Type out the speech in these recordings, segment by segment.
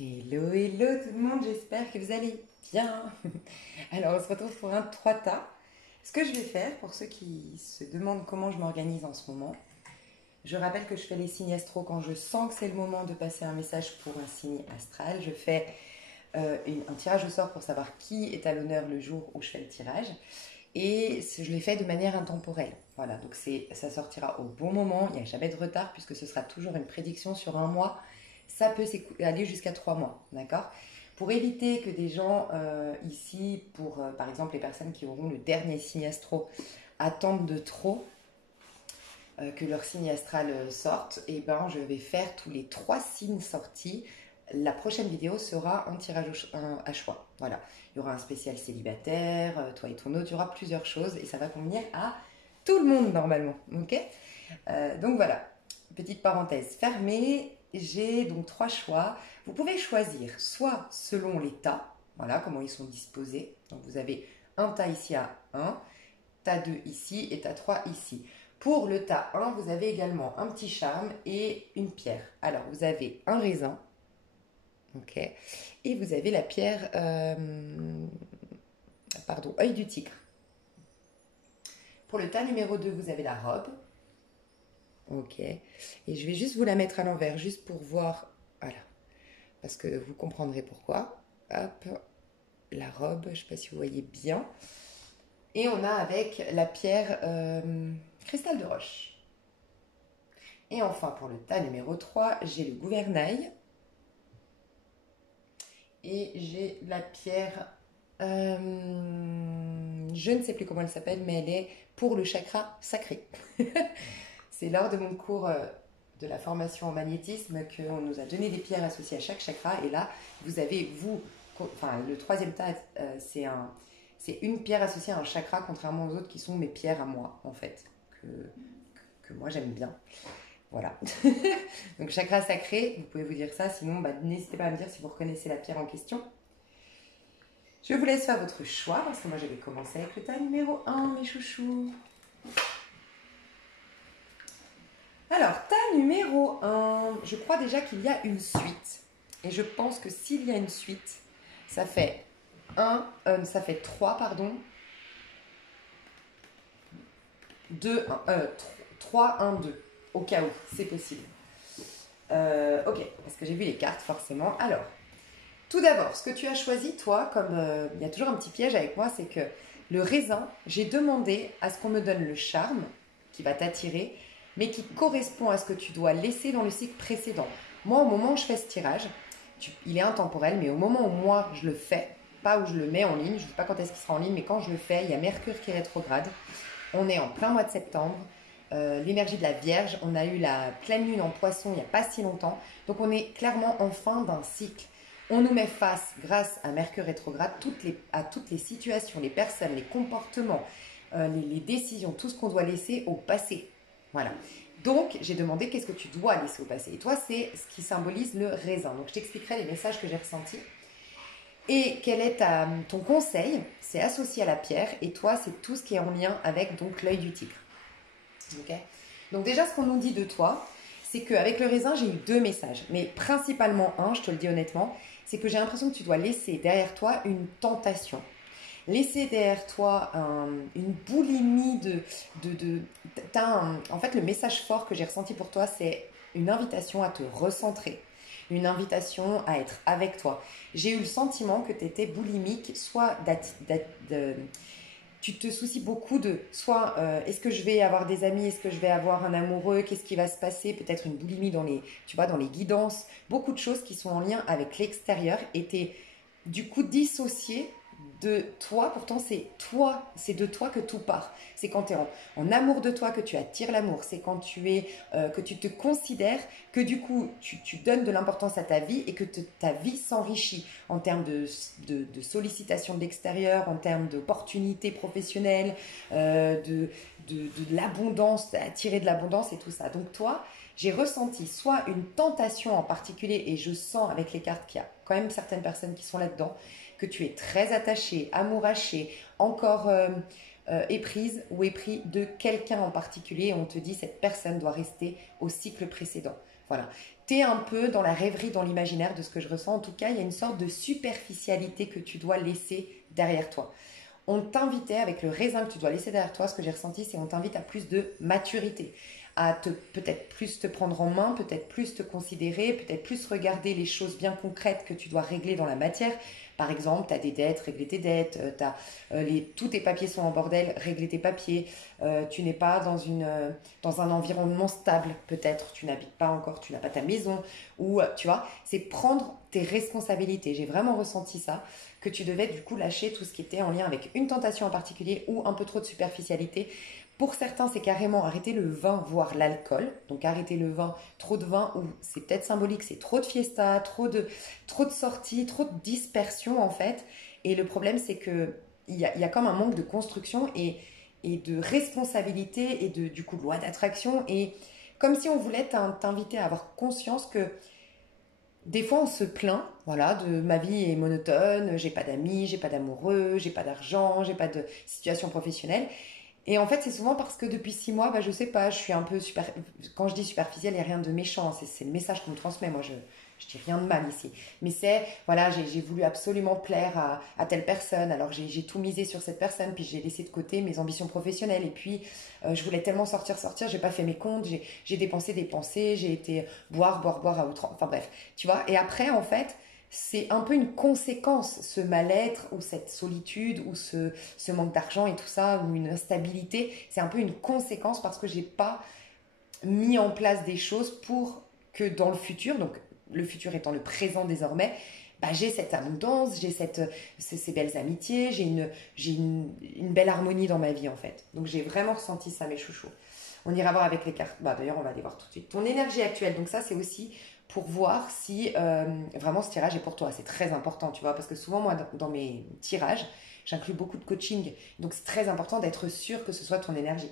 Hello, hello tout le monde, j'espère que vous allez bien. Alors, on se retrouve pour un 3 tas. Ce que je vais faire, pour ceux qui se demandent comment je m'organise en ce moment, je rappelle que je fais les signes astro quand je sens que c'est le moment de passer un message pour un signe astral. Je fais un tirage au sort pour savoir qui est à l'honneur le jour où je fais le tirage. Et je l'ai fait de manière intemporelle. Voilà, donc ça sortira au bon moment, il n'y a jamais de retard puisque ce sera toujours une prédiction sur un mois. Ça peut aller jusqu'à 3 mois, d'accord. Pour éviter que des gens ici, pour par exemple les personnes qui auront le dernier signe astro, attendent de trop que leur signe astral sorte, et ben je vais faire tous les 3 signes sortis. La prochaine vidéo sera un tirage à choix. Voilà. Il y aura un spécial célibataire, toi et ton autre, il y aura plusieurs choses et ça va convenir à tout le monde normalement. Ok. Donc voilà, petite parenthèse fermée. J'ai donc 3 choix. Vous pouvez choisir soit selon les tas, voilà comment ils sont disposés. Donc vous avez un tas ici à 1, tas 2 ici et tas 3 ici. Pour le tas 1, vous avez également un petit charme et une pierre. Alors vous avez un raisin, ok, et vous avez la pierre, pardon, œil du tigre. Pour le tas numéro 2, vous avez la robe. Ok. Et je vais juste vous la mettre à l'envers, juste pour voir. Voilà. Parce que vous comprendrez pourquoi. Hop. La robe, je ne sais pas si vous voyez bien. Et on a avec la pierre cristal de roche. Et enfin, pour le tas numéro 3, j'ai le gouvernail. Et j'ai la pierre. Je ne sais plus comment elle s'appelle, mais elle est pour le chakra sacré. C'est lors de mon cours de la formation en magnétisme qu'on nous a donné des pierres associées à chaque chakra. Et là, vous avez, enfin, le troisième tas, c'est une pierre associée à un chakra, contrairement aux autres qui sont mes pierres à moi, en fait, que moi j'aime bien. Voilà. Donc, chakra sacré, vous pouvez vous dire ça. Sinon, n'hésitez pas à me dire si vous reconnaissez la pierre en question. Je vous laisse faire votre choix parce que moi, je vais commencer avec le tas numéro 1, mes chouchous. Alors, tas numéro 1, je crois déjà qu'il y a une suite. Et je pense que s'il y a une suite, ça fait 3, pardon. 2, 3, 1, 2. Au cas où, c'est possible. Ok, parce que j'ai vu les cartes, forcément. Alors, tout d'abord, ce que tu as choisi, toi, comme il y a toujours un petit piège avec moi, c'est que le raisin, j'ai demandé à ce qu'on me donne le charme qui va t'attirer, mais qui correspond à ce que tu dois laisser dans le cycle précédent. Moi, au moment où je fais ce tirage, il est intemporel, mais au moment où moi je le fais, pas où je le mets en ligne, je ne sais pas quand est-ce qu'il sera en ligne, mais quand je le fais, il y a Mercure qui est rétrograde. On est en plein mois de septembre. L'énergie de la Vierge, on a eu la pleine lune en Poisson il n'y a pas si longtemps. Donc on est clairement en fin d'un cycle. On nous met face, grâce à Mercure rétrograde, à toutes les situations, les personnes, les comportements, les décisions, tout ce qu'on doit laisser au passé. Voilà. Donc, j'ai demandé qu'est-ce que tu dois laisser au passé. Et toi, c'est ce qui symbolise le raisin. Donc, je t'expliquerai les messages que j'ai ressentis. Et quel est ton conseil? C'est associé à la pierre. Et toi, c'est tout ce qui est en lien avec donc l'œil du tigre. Okay. Donc déjà, ce qu'on nous dit de toi, c'est qu'avec le raisin, j'ai eu 2 messages. Mais principalement un, je te le dis honnêtement, c'est que j'ai l'impression que tu dois laisser derrière toi une tentation. Laisser derrière toi une boulimie en fait, le message fort que j'ai ressenti pour toi, c'est une invitation à te recentrer. Une invitation à être avec toi. J'ai eu le sentiment que tu étais boulimique, soit tu te soucies beaucoup de soit est-ce que je vais avoir des amis, est-ce que je vais avoir un amoureux, qu'est-ce qui va se passer, peut-être une boulimie dans les guidances, beaucoup de choses qui sont en lien avec l'extérieur étaient du coup dissociées de toi. Pourtant c'est de toi que tout part. C'est quand tu es en amour de toi que tu attires l'amour, c'est quand que tu te considères, que du coup tu donnes de l'importance à ta vie et que ta vie s'enrichit en termes de sollicitation de l'extérieur, en termes d'opportunités professionnelles, de l'abondance, attirer de l'abondance et tout ça. Donc toi, j'ai ressenti soit une tentation en particulier, et je sens avec les cartes qu'il y a quand même certaines personnes qui sont là-dedans, que tu es très attaché, amouraché, encore éprise ou épris de quelqu'un en particulier, et on te dit cette personne doit rester au cycle précédent. Voilà. tu es un peu dans la rêverie, dans l'imaginaire de ce que je ressens. En tout cas, il y a une sorte de superficialité que tu dois laisser derrière toi. On t'invitait, avec le raisin que tu dois laisser derrière toi, ce que j'ai ressenti, c'est qu'on t'invite à plus de maturité, à peut-être plus te prendre en main, peut-être plus te considérer, peut-être plus regarder les choses bien concrètes que tu dois régler dans la matière. Par exemple, tu as des dettes, régler tes dettes, tous tes papiers sont en bordel, régler tes papiers, tu n'es pas dans un environnement stable, peut-être, tu n'habites pas encore, tu n'as pas ta maison, ou tu vois, c'est prendre tes responsabilités. J'ai vraiment ressenti ça, que tu devais du coup lâcher tout ce qui était en lien avec une tentation en particulier ou un peu trop de superficialité. Pour certains, c'est carrément arrêter le vin, voire l'alcool. Donc arrêter le vin, trop de vin, ou c'est peut-être symbolique, c'est trop de fiesta, trop de sorties, trop de dispersion en fait. Et le problème, c'est que il y a comme un manque de construction et de responsabilité et du coup de loi d'attraction. Et comme si on voulait t'inviter à avoir conscience que des fois, on se plaint, voilà, de ma vie est monotone, j'ai pas d'amis, j'ai pas d'amoureux, j'ai pas d'argent, j'ai pas de situation professionnelle. Et en fait, c'est souvent parce que depuis 6 mois, bah, je sais pas, je suis un peu super. Quand je dis superficielle, il n'y a rien de méchant, c'est le message qu'on me transmet. Moi, je dis rien de mal ici. Mais c'est, voilà, j'ai voulu absolument plaire à telle personne, alors j'ai tout misé sur cette personne, puis j'ai laissé de côté mes ambitions professionnelles. Et puis, je voulais tellement sortir, j'ai pas fait mes comptes, j'ai dépensé, j'ai été boire à outrance. Enfin bref, tu vois. Et après, en fait, c'est un peu une conséquence, ce mal-être ou cette solitude ou ce manque d'argent et tout ça, ou une instabilité. C'est un peu une conséquence parce que j'ai pas mis en place des choses pour que dans le futur, donc le futur étant le présent désormais, bah, j'ai cette abondance, j'ai ces belles amitiés, j'ai une belle harmonie dans ma vie en fait. Donc j'ai vraiment ressenti ça, mes chouchous. On ira voir avec les cartes. Bah, d'ailleurs, on va aller voir tout de suite. Ton énergie actuelle, donc ça c'est aussi pour voir si vraiment ce tirage est pour toi. C'est très important, tu vois, parce que souvent, moi, dans mes tirages, j'inclus beaucoup de coaching. Donc, c'est très important d'être sûr que ce soit ton énergie.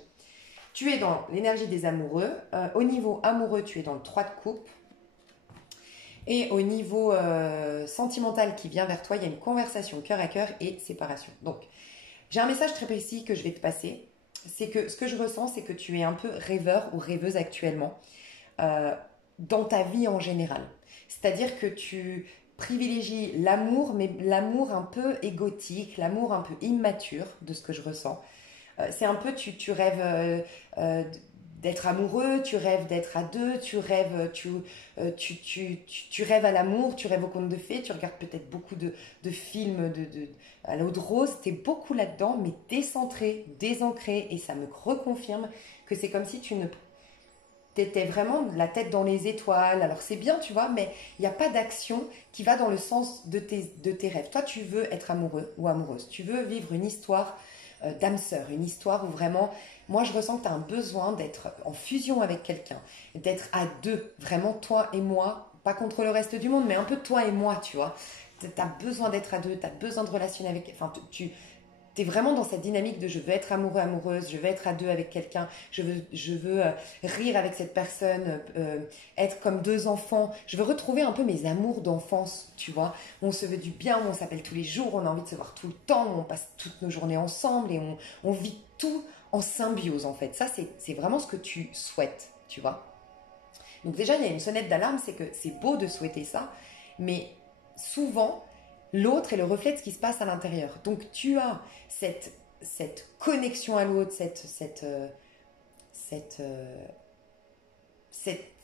Tu es dans l'énergie des amoureux. Au niveau amoureux, tu es dans le 3 de coupe. Et au niveau sentimental qui vient vers toi, il y a une conversation cœur à cœur et séparation. Donc, j'ai un message très précis que je vais te passer. C'est que ce que je ressens, c'est que tu es un peu rêveur ou rêveuse actuellement. Dans ta vie en général. C'est-à-dire que tu privilégies l'amour, mais l'amour un peu égotique, l'amour un peu immature de ce que je ressens. C'est un peu, tu rêves d'être amoureux, tu rêves d'être à deux, tu rêves, tu rêves à l'amour, tu rêves au conte de fées, tu regardes peut-être beaucoup de films à l'eau de rose, tu es beaucoup là-dedans, mais décentré, désancré, et ça me reconfirme que c'est comme si tu ne t'étais vraiment la tête dans les étoiles. Alors c'est bien, tu vois, mais il n'y a pas d'action qui va dans le sens de tes rêves. Toi, tu veux être amoureux ou amoureuse. Tu veux vivre une histoire d'âme sœur, une histoire où vraiment, moi je ressens que tu as un besoin d'être en fusion avec quelqu'un, d'être à deux, vraiment toi et moi, pas contre le reste du monde, mais un peu toi et moi, tu vois. Tu as besoin d'être à deux, tu as besoin de relationner avec... Enfin, tu es vraiment dans cette dynamique de je veux être amoureux, amoureuse, je veux être à deux avec quelqu'un, je veux rire avec cette personne, être comme deux enfants. Je veux retrouver un peu mes amours d'enfance, tu vois. On se veut du bien, on s'appelle tous les jours, on a envie de se voir tout le temps, on passe toutes nos journées ensemble et on vit tout en symbiose en fait. Ça, c'est vraiment ce que tu souhaites, tu vois. Donc déjà, il y a une sonnette d'alarme, c'est que c'est beau de souhaiter ça, mais souvent, l'autre est le reflet de ce qui se passe à l'intérieur. Donc tu as cette connexion à l'autre, cette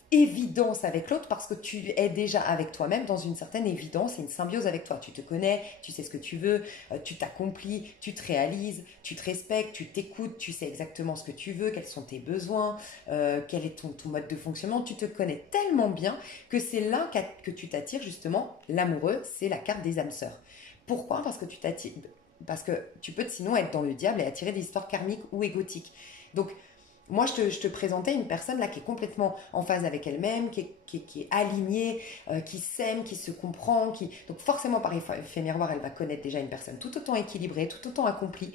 évidence avec l'autre parce que tu es déjà avec toi-même dans une certaine évidence et une symbiose avec toi. Tu te connais, tu sais ce que tu veux, tu t'accomplis, tu te réalises, tu te respectes, tu t'écoutes, tu sais exactement ce que tu veux, quels sont tes besoins, quel est ton mode de fonctionnement. Tu te connais tellement bien que c'est là que tu t'attires justement. L'amoureux, c'est la carte des âmes sœurs. Pourquoi ? Parce que tu peux sinon être dans le diable et attirer des histoires karmiques ou égotiques. Donc, moi, je te présentais une personne là qui est complètement en phase avec elle-même, qui est alignée, qui s'aime, qui se comprend. Donc forcément, par effet miroir, elle va connaître déjà une personne tout autant équilibrée, tout autant accomplie,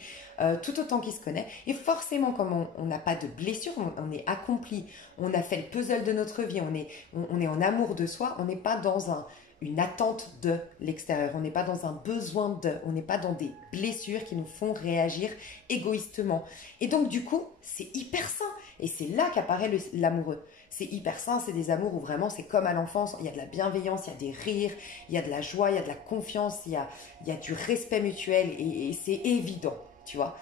tout autant qui se connaît. Et forcément, comme on n'a pas de blessure, on est accompli, on a fait le puzzle de notre vie, on est en amour de soi, on n'est pas dans une attente de l'extérieur, on n'est pas dans un besoin on n'est pas dans des blessures qui nous font réagir égoïstement. Et donc du coup, c'est hyper sain. Et c'est là qu'apparaît l'amoureux. c'est hyper sain, c'est des amours où vraiment c'est comme à l'enfance, il y a de la bienveillance, il y a des rires, il y a de la joie, il y a de la confiance, il y a du respect mutuel et c'est évident, tu vois.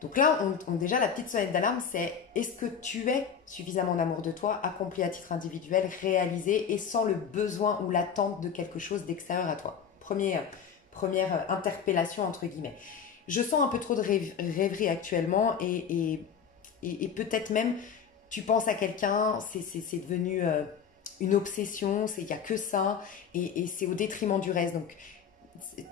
Donc là, déjà, la petite sonnette d'alarme, c'est est-ce que tu es suffisamment d'amour de toi, accompli à titre individuel, réalisé et sans le besoin ou l'attente de quelque chose d'extérieur à toi. Première interpellation, entre guillemets. Je sens un peu trop de rêverie actuellement et peut-être même tu penses à quelqu'un, c'est devenu une obsession, il n'y a que ça et c'est au détriment du reste. Donc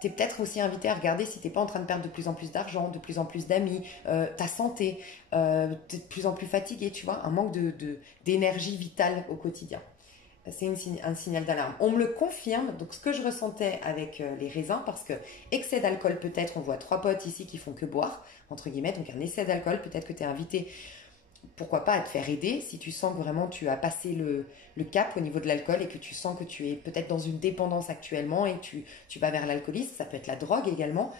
tu es peut-être aussi invité à regarder si tu n'es pas en train de perdre de plus en plus d'argent, de plus en plus d'amis, ta santé, tu es de plus en plus fatigué, tu vois, un manque d'énergie vitale au quotidien. C'est un signal d'alarme. On me le confirme, donc ce que je ressentais avec les raisins, parce que excès d'alcool peut-être, on voit 3 potes ici qui font que boire, entre guillemets, donc un excès d'alcool, peut-être que tu es invité, pourquoi pas, à te faire aider, si tu sens que vraiment tu as passé le cap au niveau de l'alcool et que tu sens que tu es peut-être dans une dépendance actuellement et tu vas vers l'alcoolisme, ça peut être la drogue également.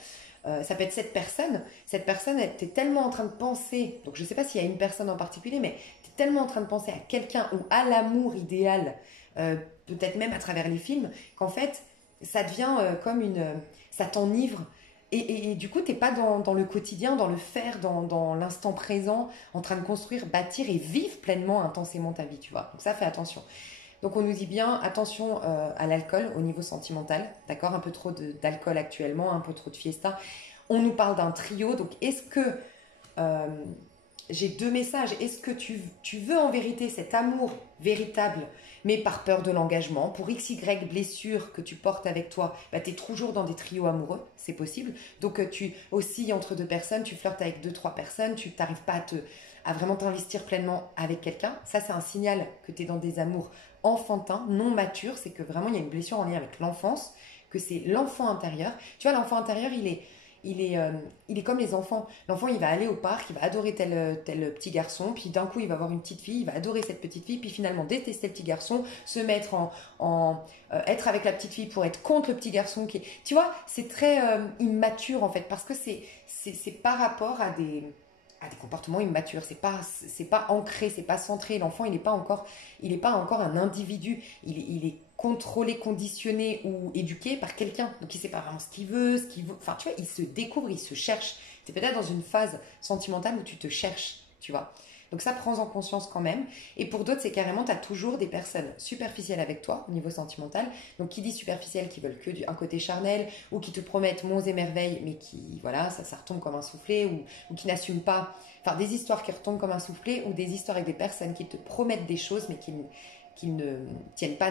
Ça peut être cette personne, tu es tellement en train de penser, donc je ne sais pas s'il y a une personne en particulier, mais tu es tellement en train de penser à quelqu'un ou à l'amour idéal, peut-être même à travers les films, qu'en fait, ça devient ça t'enivre. Et du coup, tu n'es pas dans le quotidien, dans le faire, dans l'instant présent, en train de construire, bâtir et vivre pleinement, intensément ta vie, tu vois. Donc ça, fais attention. Donc on nous dit bien attention à l'alcool au niveau sentimental, d'accord? Un peu trop d'alcool actuellement, un peu trop de fiesta. On nous parle d'un trio, donc est-ce que euh, j'ai 2 messages? Est-ce que tu veux en vérité cet amour véritable, mais par peur de l'engagement, pour XY blessure que tu portes avec toi, bah, tu es toujours dans des trios amoureux, c'est possible. Donc tu oscilles entre 2 personnes, tu flirtes avec 2, 3 personnes, tu n'arrives pas à vraiment t'investir pleinement avec quelqu'un. Ça, c'est un signal que tu es dans des amours enfantins, non matures. C'est que vraiment, il y a une blessure en lien avec l'enfance, que c'est l'enfant intérieur. Tu vois, l'enfant intérieur, il est comme les enfants. L'enfant, il va aller au parc, il va adorer tel petit garçon, puis d'un coup, il va avoir une petite fille, il va adorer cette petite fille, puis finalement détester le petit garçon, se mettre être avec la petite fille pour être contre le petit garçon. Tu vois, c'est très immature en fait, parce que c'est par rapport à des comportements immatures. C'est pas ancré, c'est pas centré. L'enfant, il est pas encore un individu. Il est contrôlé, conditionné ou éduqué par quelqu'un. Donc il sait pas vraiment ce qu'il veut, Enfin, tu vois, il se découvre, il se cherche. Tu es peut-être dans une phase sentimentale où tu te cherches, tu vois. Donc ça, prends-en conscience quand même. Et pour d'autres, c'est carrément, tu as toujours des personnes superficielles avec toi au niveau sentimental. Donc qui dit superficielle, qui veulent que un côté charnel ou qui te promettent monts et merveilles, mais qui, voilà, ça retombe comme un soufflet ou qui n'assument pas. Enfin, des histoires qui retombent comme un soufflet ou des histoires avec des personnes qui te promettent des choses, mais qui ne tiennent pas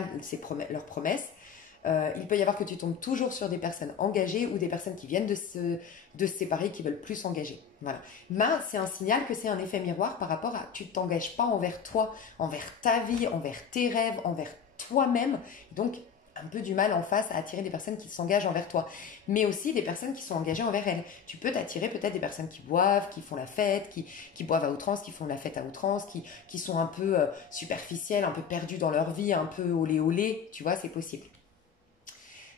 leurs promesses. Il peut y avoir que tu tombes toujours sur des personnes engagées ou des personnes qui viennent de se séparer, qui veulent plus s'engager. Voilà. Mais c'est un signal que c'est un effet miroir par rapport à tu ne t'engages pas envers toi, envers ta vie, envers tes rêves, envers toi-même. Donc, un peu du mal en face à attirer des personnes qui s'engagent envers toi, mais aussi des personnes qui sont engagées envers elles. Tu peux t'attirer peut-être des personnes qui boivent, qui font la fête, qui boivent à outrance, qui font la fête à outrance, qui sont un peu superficielles, un peu perdues dans leur vie, un peu olé olé, tu vois, c'est possible.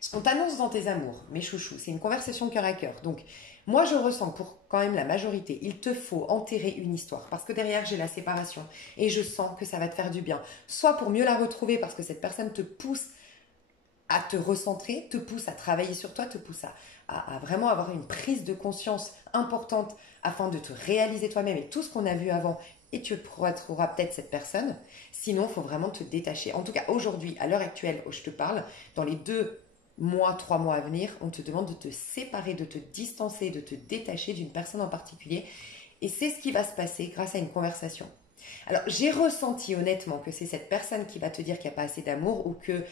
Ce qu'on t'annonce dans tes amours, mes chouchous, c'est une conversation cœur à cœur. Donc, moi, je ressens que pour quand même la majorité, il te faut enterrer une histoire. Parce que derrière, j'ai la séparation. Et je sens que ça va te faire du bien. Soit pour mieux la retrouver, parce que cette personne te pousse à te recentrer, te pousse à travailler sur toi, te pousse à vraiment avoir une prise de conscience importante afin de te réaliser toi-même et tout ce qu'on a vu avant. Et tu retrouveras peut-être cette personne. Sinon, il faut vraiment te détacher. En tout cas, aujourd'hui, à l'heure actuelle où je te parle, dans les 2 mois, 3 mois à venir, on te demande de te séparer, de te distancer, de te détacher d'une personne en particulier. Et c'est ce qui va se passer grâce à une conversation. Alors, j'ai ressenti honnêtement que c'est cette personne qui va te dire qu'il n'y a pas assez d'amour ou que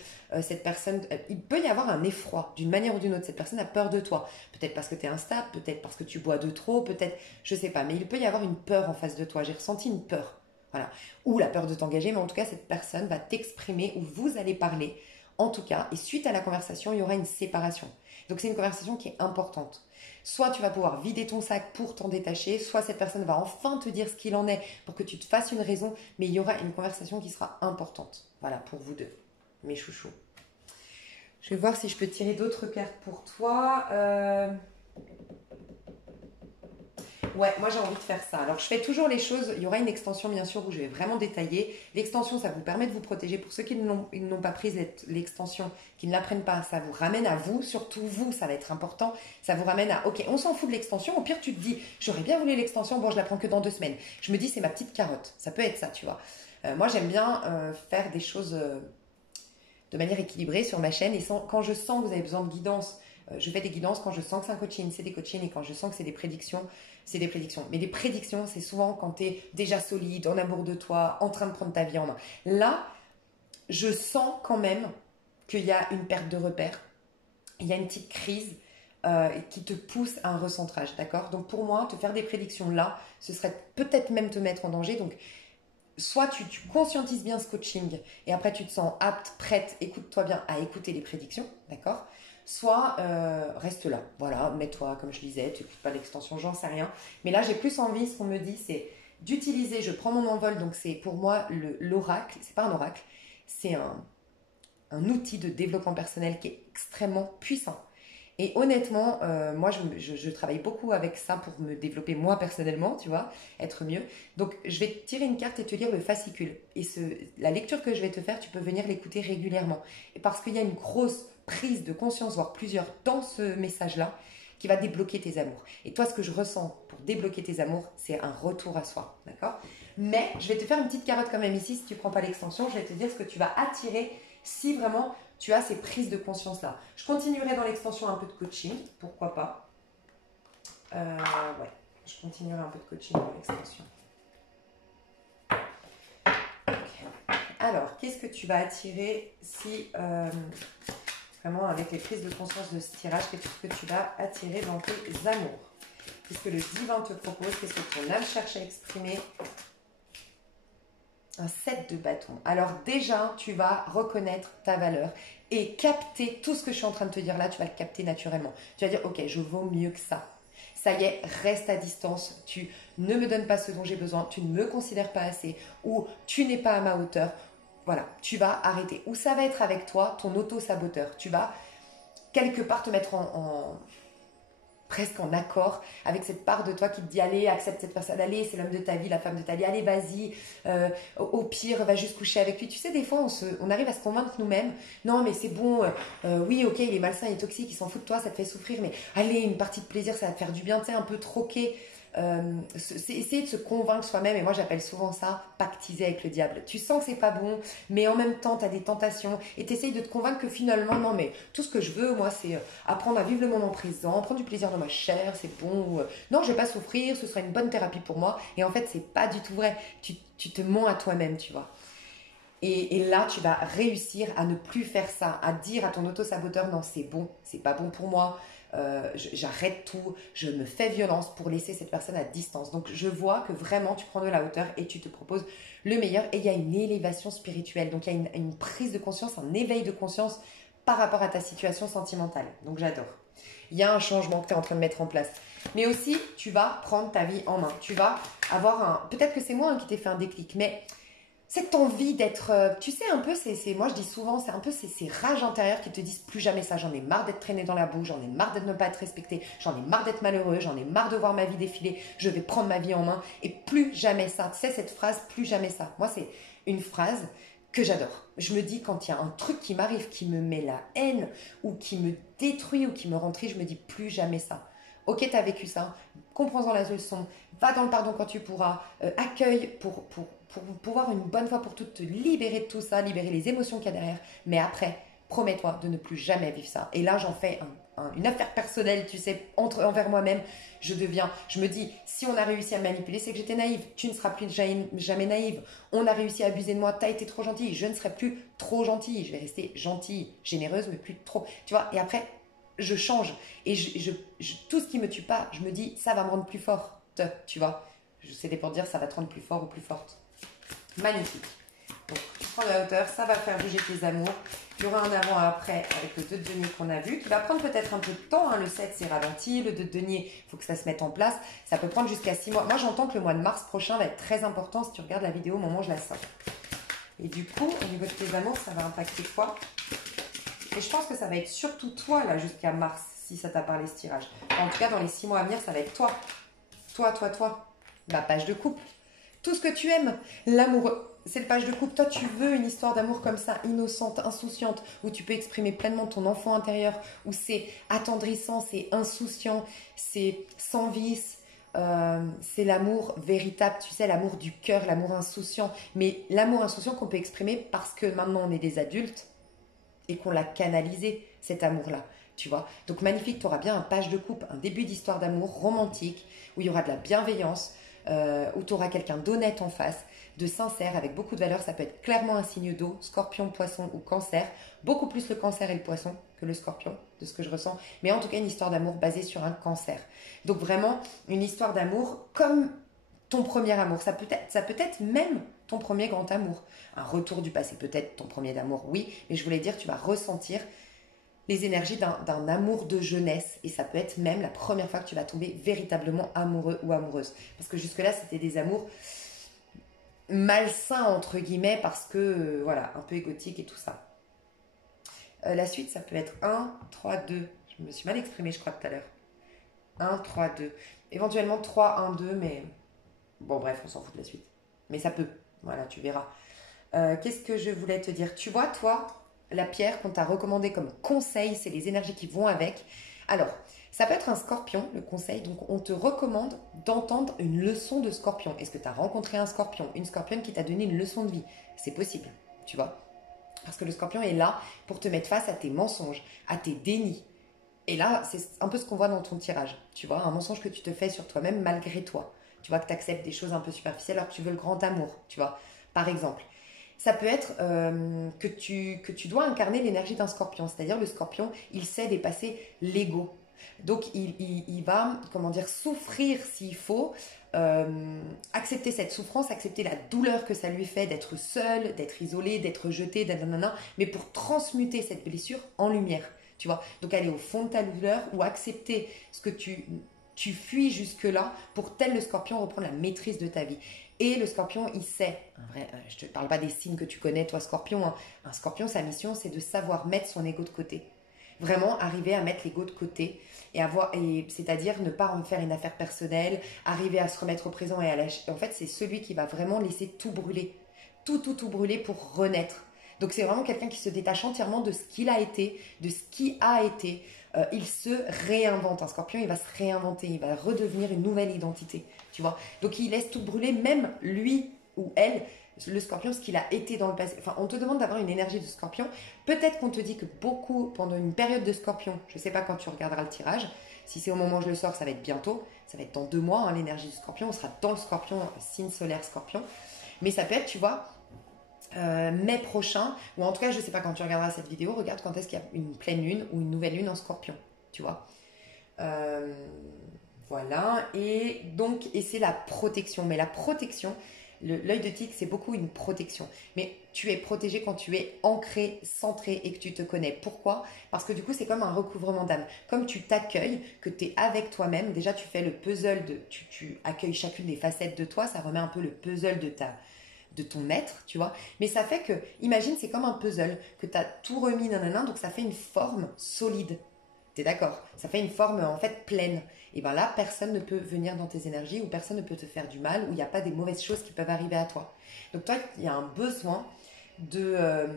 cette personne, il peut y avoir un effroi d'une manière ou d'une autre. Cette personne a peur de toi. Peut-être parce que tu es instable, peut-être parce que tu bois de trop, peut-être, je ne sais pas. Mais il peut y avoir une peur en face de toi. J'ai ressenti une peur. Voilà. Ou la peur de t'engager, mais en tout cas, cette personne va t'exprimer ou vous allez parler. En tout cas, et suite à la conversation, il y aura une séparation. Donc, c'est une conversation qui est importante. Soit tu vas pouvoir vider ton sac pour t'en détacher, soit cette personne va enfin te dire ce qu'il en est pour que tu te fasses une raison, mais il y aura une conversation qui sera importante. Voilà, pour vous deux, mes chouchous. Je vais voir si je peux tirer d'autres cartes pour toi. Ouais, moi j'ai envie de faire ça. Alors je fais toujours les choses, il y aura une extension bien sûr où je vais vraiment détailler. L'extension, ça vous permet de vous protéger. Pour ceux qui n'ont pas pris l'extension, qui ne l'apprennent pas, ça vous ramène à vous, surtout vous, ça va être important. Ça vous ramène à, ok, on s'en fout de l'extension. Au pire, tu te dis, j'aurais bien voulu l'extension, bon, je la prends que dans 2 semaines. Je me dis, c'est ma petite carotte. Ça peut être ça, tu vois. Moi j'aime bien faire des choses de manière équilibrée sur ma chaîne. Et quand je sens que vous avez besoin de guidance, je fais des guidances. Quand je sens que c'est un coaching, c'est des coachings. Et quand je sens que c'est des prédictions, c'est des prédictions. Mais les prédictions, c'est souvent quand tu es déjà solide, en amour de toi, en train de prendre ta vie en main. Là, je sens quand même qu'il y a une perte de repère. Il y a une petite crise qui te pousse à un recentrage, d'accord? Donc pour moi, te faire des prédictions là, ce serait peut-être même te mettre en danger. Donc soit tu conscientises bien ce coaching et après tu te sens apte, prête, écoute-toi bien à écouter les prédictions, d'accord? Soit reste là, voilà, mets-toi, comme je disais, tu n'écoutes pas l'extension, j'en sais rien. Mais là, j'ai plus envie, ce qu'on me dit, c'est d'utiliser, je prends mon envol, donc c'est pour moi l'oracle, c'est pas un oracle, c'est un outil de développement personnel qui est extrêmement puissant. Et honnêtement, moi, je travaille beaucoup avec ça pour me développer moi personnellement, tu vois, être mieux. Donc, je vais te tirer une carte et te lire le fascicule. Et la lecture que je vais te faire, tu peux venir l'écouter régulièrement. Et parce qu'il y a une grosse prise de conscience, voire plusieurs, dans ce message-là, qui va débloquer tes amours. Et toi, ce que je ressens pour débloquer tes amours, c'est un retour à soi, d'accord? Mais je vais te faire une petite carotte quand même ici, si tu ne prends pas l'extension, je vais te dire ce que tu vas attirer si vraiment tu as ces prises de conscience-là. Je continuerai dans l'extension un peu de coaching, pourquoi pas. Ouais, je continuerai un peu de coaching dans l'extension. Okay. Alors, qu'est-ce que tu vas attirer si, vraiment avec les prises de conscience de ce tirage, qu'est-ce que tu vas attirer dans tes amours? Qu'est-ce que le divin te propose? Qu'est-ce que ton âme cherche à exprimer? Un 7 de bâton. Alors déjà, tu vas reconnaître ta valeur et capter tout ce que je suis en train de te dire là, tu vas le capter naturellement. Tu vas dire, ok, je vaux mieux que ça. Ça y est, reste à distance. Tu ne me donnes pas ce dont j'ai besoin. Tu ne me considères pas assez. Ou tu n'es pas à ma hauteur. Voilà, tu vas arrêter. Ou ça va être avec toi, ton auto-saboteur. Tu vas quelque part te mettre presque en accord avec cette part de toi qui te dit allez, accepte cette personne, allez, c'est l'homme de ta vie, la femme de ta vie, allez, vas-y, au pire, va juste coucher avec lui. Tu sais, des fois, on arrive à se convaincre nous-mêmes, non, mais c'est bon, oui, ok, il est malsain, il est toxique, il s'en fout de toi, ça te fait souffrir, mais allez, une partie de plaisir, ça va te faire du bien, tu sais, un peu troquer. C'est essayer de se convaincre soi-même, et moi j'appelle souvent ça pactiser avec le diable. Tu sens que c'est pas bon, mais en même temps tu as des tentations et tu essayes de te convaincre que finalement non, mais tout ce que je veux moi c'est apprendre à vivre le moment présent, prendre du plaisir dans ma chair, c'est bon, non je vais pas souffrir, ce sera une bonne thérapie pour moi, et en fait c'est pas du tout vrai, tu te mens à toi-même, tu vois. Et là, tu vas réussir à ne plus faire ça, à dire à ton auto-saboteur, non, c'est bon, c'est pas bon pour moi, j'arrête tout, je me fais violence pour laisser cette personne à distance. Donc, je vois que vraiment, tu prends de la hauteur et tu te proposes le meilleur. Et il y a une élévation spirituelle, donc il y a une prise de conscience, un éveil de conscience par rapport à ta situation sentimentale. Donc, j'adore. Il y a un changement que tu es en train de mettre en place. Mais aussi, tu vas prendre ta vie en main. Tu vas avoir un... Peut-être que c'est moi qui t'ai fait un déclic, mais... cette envie d'être, tu sais un peu, moi je dis souvent, c'est un peu ces rages intérieures qui te disent plus jamais ça, j'en ai marre d'être traîné dans la boue, j'en ai marre de ne pas être respecté, j'en ai marre d'être malheureux, j'en ai marre de voir ma vie défiler, je vais prendre ma vie en main et plus jamais ça. Tu sais cette phrase, plus jamais ça. Moi c'est une phrase que j'adore. Je me dis quand il y a un truc qui m'arrive, qui me met la haine ou qui me détruit ou qui me rend triste, je me dis plus jamais ça. Ok, tu as vécu ça, comprends-en la leçon, va dans le pardon quand tu pourras, accueille pour pouvoir une bonne fois pour toutes te libérer de tout ça, libérer les émotions qu'il y a derrière. Mais après, promets-toi de ne plus jamais vivre ça. Et là, j'en fais une affaire personnelle, tu sais, envers moi-même. Je me dis, si on a réussi à me manipuler, c'est que j'étais naïve. Tu ne seras plus jamais naïve. On a réussi à abuser de moi, tu as été trop gentille. Je ne serai plus trop gentille. Je vais rester gentille, généreuse, mais plus trop. Tu vois, et après, je change. Et tout ce qui me tue pas, je me dis, ça va me rendre plus forte. Tu vois, c'était pour dire, ça va te rendre plus fort ou plus forte. Magnifique. Donc, tu prends de la hauteur, ça va faire bouger tes amours. Il y aura un avant-après avec le 2 de denier qu'on a vu, qui va prendre peut-être un peu de temps. Hein. Le 7, c'est ralenti. Le 2 de denier, il faut que ça se mette en place. Ça peut prendre jusqu'à 6 mois. Moi, j'entends que le mois de mars prochain va être très important si tu regardes la vidéo au moment où je la sors. Et du coup, au niveau de tes amours, ça va impacter quoi? Et je pense que ça va être surtout toi, là, jusqu'à mars, si ça t'a parlé ce tirage. En tout cas, dans les 6 mois à venir, ça va être toi. Toi. La page de couple. Tout ce que tu aimes. L'amour, c'est le page de couple. Toi, tu veux une histoire d'amour comme ça, innocente, insouciante, où tu peux exprimer pleinement ton enfant intérieur, où c'est attendrissant, c'est insouciant, c'est sans vice. C'est l'amour véritable, tu sais, l'amour du cœur, l'amour insouciant. Mais l'amour insouciant qu'on peut exprimer parce que maintenant on est des adultes et qu'on l'a canalisé, cet amour-là. Tu vois, donc magnifique, tu auras bien un page de couple, un début d'histoire d'amour romantique, où il y aura de la bienveillance, où tu auras quelqu'un d'honnête en face, de sincère, avec beaucoup de valeur. Ça peut être clairement un signe d'eau, scorpion, poisson ou cancer. Beaucoup plus le cancer et le poisson que le scorpion, de ce que je ressens. Mais en tout cas, une histoire d'amour basée sur un cancer. Donc vraiment, une histoire d'amour comme ton premier amour. Ça peut être même ton premier grand amour. Un retour du passé, peut-être ton premier amour, oui. Mais je voulais dire, tu vas ressentir les énergies d'un amour de jeunesse. Et ça peut être même la première fois que tu vas tomber véritablement amoureux ou amoureuse. Parce que jusque-là, c'était des amours malsains, entre guillemets, parce que, voilà, un peu égotique et tout ça. La suite, ça peut être 1, 3, 2. Je me suis mal exprimée, je crois, tout à l'heure. 1, 3, 2. Éventuellement 3, 1, 2, mais... Bon, bref, on s'en fout de la suite. Mais ça peut. Voilà, tu verras. Qu'est-ce que je voulais te dire? Tu vois, toi, la pierre qu'on t'a recommandée comme conseil, c'est les énergies qui vont avec. Alors, ça peut être un scorpion, le conseil. Donc, on te recommande d'entendre une leçon de scorpion. Est-ce que tu as rencontré un scorpion, une scorpionne qui t'a donné une leçon de vie? C'est possible, tu vois. Parce que le scorpion est là pour te mettre face à tes mensonges, à tes dénis. Et là, c'est un peu ce qu'on voit dans ton tirage. Tu vois, un mensonge que tu te fais sur toi-même malgré toi. Tu vois, que tu acceptes des choses un peu superficielles alors que tu veux le grand amour, tu vois, par exemple. Ça peut être que tu dois incarner l'énergie d'un scorpion. C'est-à-dire, le scorpion, il sait dépasser l'ego. Donc, il va, comment dire, souffrir s'il faut, accepter cette souffrance, accepter la douleur que ça lui fait d'être seul, d'être isolé, d'être jeté, mais pour transmuter cette blessure en lumière. Tu vois, donc aller au fond de ta douleur ou accepter ce que tu fuis jusque-là pour tel le scorpion reprendre la maîtrise de ta vie. Et le scorpion, il sait, je ne te parle pas des signes que tu connais, toi scorpion, hein. Un scorpion, sa mission, c'est de savoir mettre son ego de côté. Vraiment arriver à mettre l'ego de côté, c'est-à-dire ne pas en faire une affaire personnelle, arriver à se remettre au présent et à lâcher. En fait, c'est celui qui va vraiment laisser tout brûler, tout brûler pour renaître. Donc c'est vraiment quelqu'un qui se détache entièrement de ce qu'il a été, de ce qui a été. Il se réinvente. Un scorpion, il va se réinventer, il va redevenir une nouvelle identité, tu vois. Donc il laisse tout brûler, même lui ou elle, le scorpion, ce qu'il a été dans le passé. Enfin, on te demande d'avoir une énergie de scorpion. Peut-être qu'on te dit que beaucoup, pendant une période de scorpion, je ne sais pas quand tu regarderas le tirage, si c'est au moment où je le sors, ça va être bientôt, ça va être dans 2 mois, hein, l'énergie du scorpion, on sera dans le scorpion, signe solaire scorpion. Mais ça peut être, tu vois, mai prochain, ou en tout cas, je ne sais pas quand tu regarderas cette vidéo, regarde quand est-ce qu'il y a une pleine lune ou une nouvelle lune en scorpion, tu vois. Voilà, et donc, et c'est la protection. Mais la protection, l'œil de tigre, c'est beaucoup une protection. Mais tu es protégé quand tu es ancré, centré et que tu te connais. Pourquoi? Parce que du coup, c'est comme un recouvrement d'âme. Comme tu t'accueilles, que tu es avec toi-même, déjà tu fais le puzzle, tu accueilles chacune des facettes de toi, ça remet un peu le puzzle de ton être, tu vois. Mais ça fait que, imagine, c'est comme un puzzle, que tu as tout remis, donc ça fait une forme solide. T'es d'accord? Ça fait une forme en fait pleine. Et bien là, personne ne peut venir dans tes énergies ou personne ne peut te faire du mal ou il n'y a pas des mauvaises choses qui peuvent arriver à toi. Donc toi, il y a un besoin de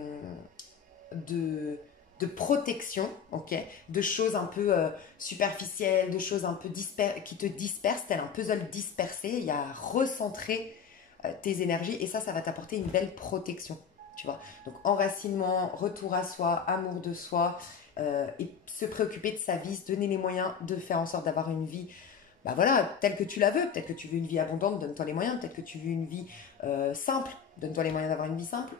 protection, ok, de choses un peu superficielles, de choses un peu qui te dispersent, tel un puzzle dispersé. Il y a à recentrer tes énergies et ça va t'apporter une belle protection, tu vois. Donc enracinement, retour à soi, amour de soi, et se préoccuper de sa vie, se donner les moyens de faire en sorte d'avoir une vie, bah voilà, telle que tu la veux. Peut-être que tu veux une vie abondante, donne-toi les moyens. Peut-être que tu veux une vie simple, donne-toi les moyens d'avoir une vie simple.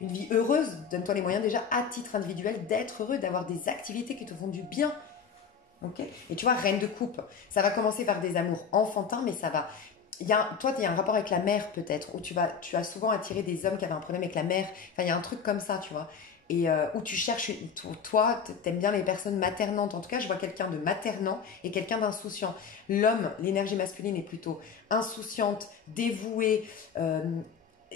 Une vie heureuse, donne-toi les moyens déjà à titre individuel d'être heureux, d'avoir des activités qui te font du bien. Okay. Et tu vois, reine de coupe, ça va commencer par des amours enfantins, mais ça va... Toi, il y a un rapport avec la mère peut-être, où tu as souvent attiré des hommes qui avaient un problème avec la mère. Enfin, il y a un truc comme ça, tu vois. Et où tu cherches, toi, t'aimes bien les personnes maternantes. En tout cas, je vois quelqu'un de maternant et quelqu'un d'insouciant. L'homme, l'énergie masculine est plutôt insouciante, dévouée,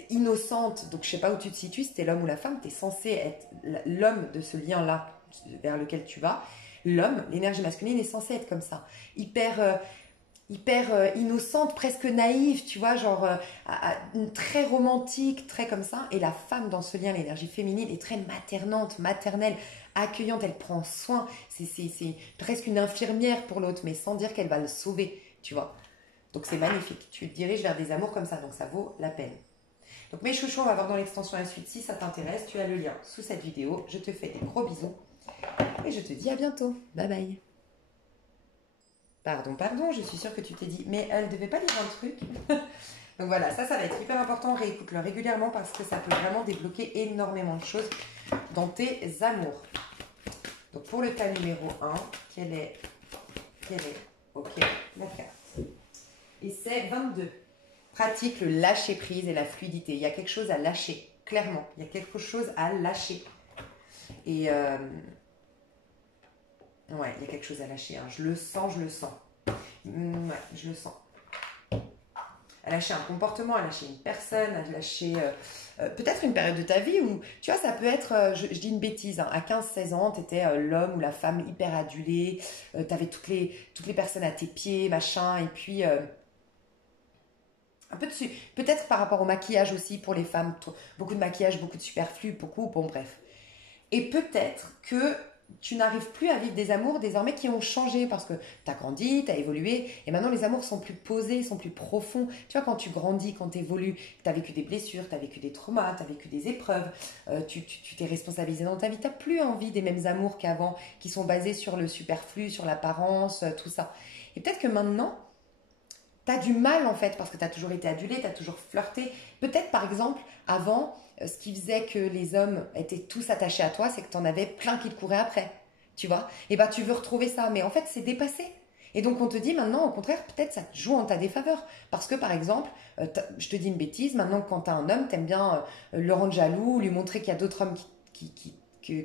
innocente. Donc, je sais pas où tu te situes, si t'es l'homme ou la femme, t'es censé être l'homme de ce lien-là vers lequel tu vas. L'homme, l'énergie masculine est censée être comme ça. Hyper... hyper innocente, presque naïve, tu vois, genre très romantique, très comme ça. Et la femme dans ce lien, l'énergie féminine, est très maternante, maternelle, accueillante, elle prend soin. C'est presque une infirmière pour l'autre, mais sans dire qu'elle va le sauver, tu vois. Donc c'est magnifique. Tu te diriges vers des amours comme ça, donc ça vaut la peine. Donc mes chouchous, on va voir dans l'extension la suite. Si ça t'intéresse, tu as le lien sous cette vidéo. Je te fais des gros bisous et je te dis à bientôt. Bye bye. Pardon, je suis sûre que tu t'es dit, mais elle devait pas lire un truc. Donc voilà, ça va être hyper important. Réécoute-le régulièrement parce que ça peut vraiment débloquer énormément de choses dans tes amours. Donc pour le tas numéro 1, quel est ok, la carte. Et c'est 22. Pratique le lâcher prise et la fluidité. Il y a quelque chose à lâcher, clairement. Il y a quelque chose à lâcher. Et ouais, il y a quelque chose à lâcher. Hein. Je le sens. Ouais, je le sens. À lâcher un comportement, à lâcher une personne, à lâcher peut-être une période de ta vie où, tu vois, ça peut être, je dis une bêtise, hein, à 15-16 ans, tu étais l'homme ou la femme hyper adulée, tu avais toutes les personnes à tes pieds, machin, et puis un peu dessus. Peut-être par rapport au maquillage aussi pour les femmes, beaucoup de maquillage, beaucoup de superflu, beaucoup, bon bref. Et peut-être que tu n'arrives plus à vivre des amours désormais qui ont changé parce que tu as grandi, tu as évolué et maintenant les amours sont plus posés, sont plus profonds. Tu vois, quand tu grandis, quand tu évolues, tu as vécu des blessures, tu as vécu des traumas, tu as vécu des épreuves, tu t'es responsabilisé dans ta vie, tu n'as plus envie des mêmes amours qu'avant qui sont basés sur le superflu, sur l'apparence, tout ça. Et peut-être que maintenant, tu as du mal en fait parce que tu as toujours été adulé, tu as toujours flirté. Peut-être par exemple, avant, ce qui faisait que les hommes étaient tous attachés à toi, c'est que tu en avais plein qui te couraient après. Tu vois? Et bah tu veux retrouver ça, mais en fait c'est dépassé. Et donc on te dit maintenant, au contraire, peut-être ça te joue en ta défaveur. Parce que par exemple, je te dis une bêtise, maintenant quand tu as un homme, tu aimes bien le rendre jaloux, lui montrer qu'il y a d'autres hommes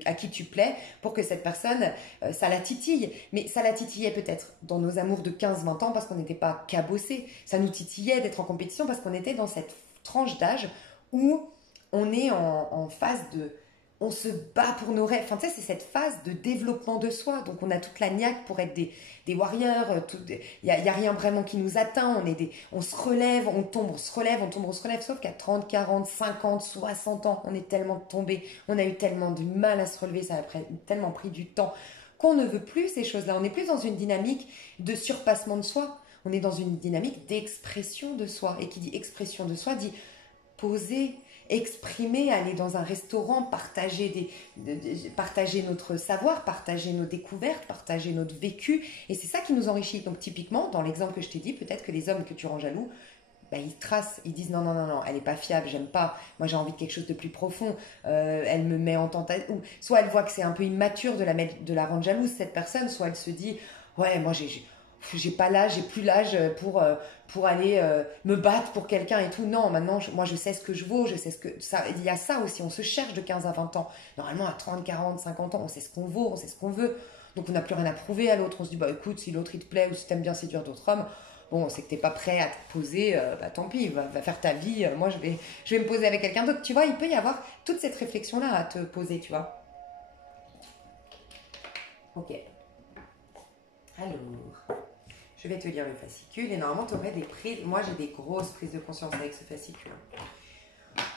à qui tu plais pour que cette personne, ça la titille. Mais ça la titillait peut-être dans nos amours de 15-20 ans parce qu'on n'était pas cabossés. Ça nous titillait d'être en compétition parce qu'on était dans cette tranche d'âge où on est en phase de... On se bat pour nos rêves. Enfin, tu sais, c'est cette phase de développement de soi. Donc, on a toute la niaque pour être des warriors. Il n'y a rien vraiment qui nous atteint. On se relève, on tombe, on se relève, on tombe, on se relève. Sauf qu'à 30, 40, 50, 60 ans, on est tellement tombé. On a eu tellement du mal à se relever. Ça a tellement pris du temps qu'on ne veut plus ces choses-là. On n'est plus dans une dynamique de surpassement de soi. On est dans une dynamique d'expression de soi. Et qui dit expression de soi dit poser, exprimer, aller dans un restaurant, partager notre savoir, partager nos découvertes, partager notre vécu. Et c'est ça qui nous enrichit. Donc typiquement, dans l'exemple que je t'ai dit, peut-être que les hommes que tu rends jaloux, bah, ils tracent, ils disent non, elle n'est pas fiable, j'aime pas, moi j'ai envie de quelque chose de plus profond, elle me met en tentative. Soit elle voit que c'est un peu immature de la rendre jalouse, cette personne, soit elle se dit, ouais, moi j'ai pas l'âge, j'ai plus l'âge pour aller me battre pour quelqu'un et tout. Non, maintenant, moi, je sais ce que je vaux, je sais ce que... ça. Il y a ça aussi, on se cherche de 15 à 20 ans. Normalement, à 30, 40, 50 ans, on sait ce qu'on vaut, on sait ce qu'on veut. Donc, on n'a plus rien à prouver à l'autre. On se dit, bah écoute, si l'autre, il te plaît ou si t'aimes bien séduire d'autres hommes, bon, c'est que t'es pas prêt à te poser, bah tant pis, va faire ta vie. Moi, je vais me poser avec quelqu'un d'autre. Tu vois, il peut y avoir toute cette réflexion-là à te poser, tu vois. Ok. Alors... Je vais te lire le fascicule et normalement tu aurais des prises. Moi j'ai des grosses prises de conscience avec ce fascicule.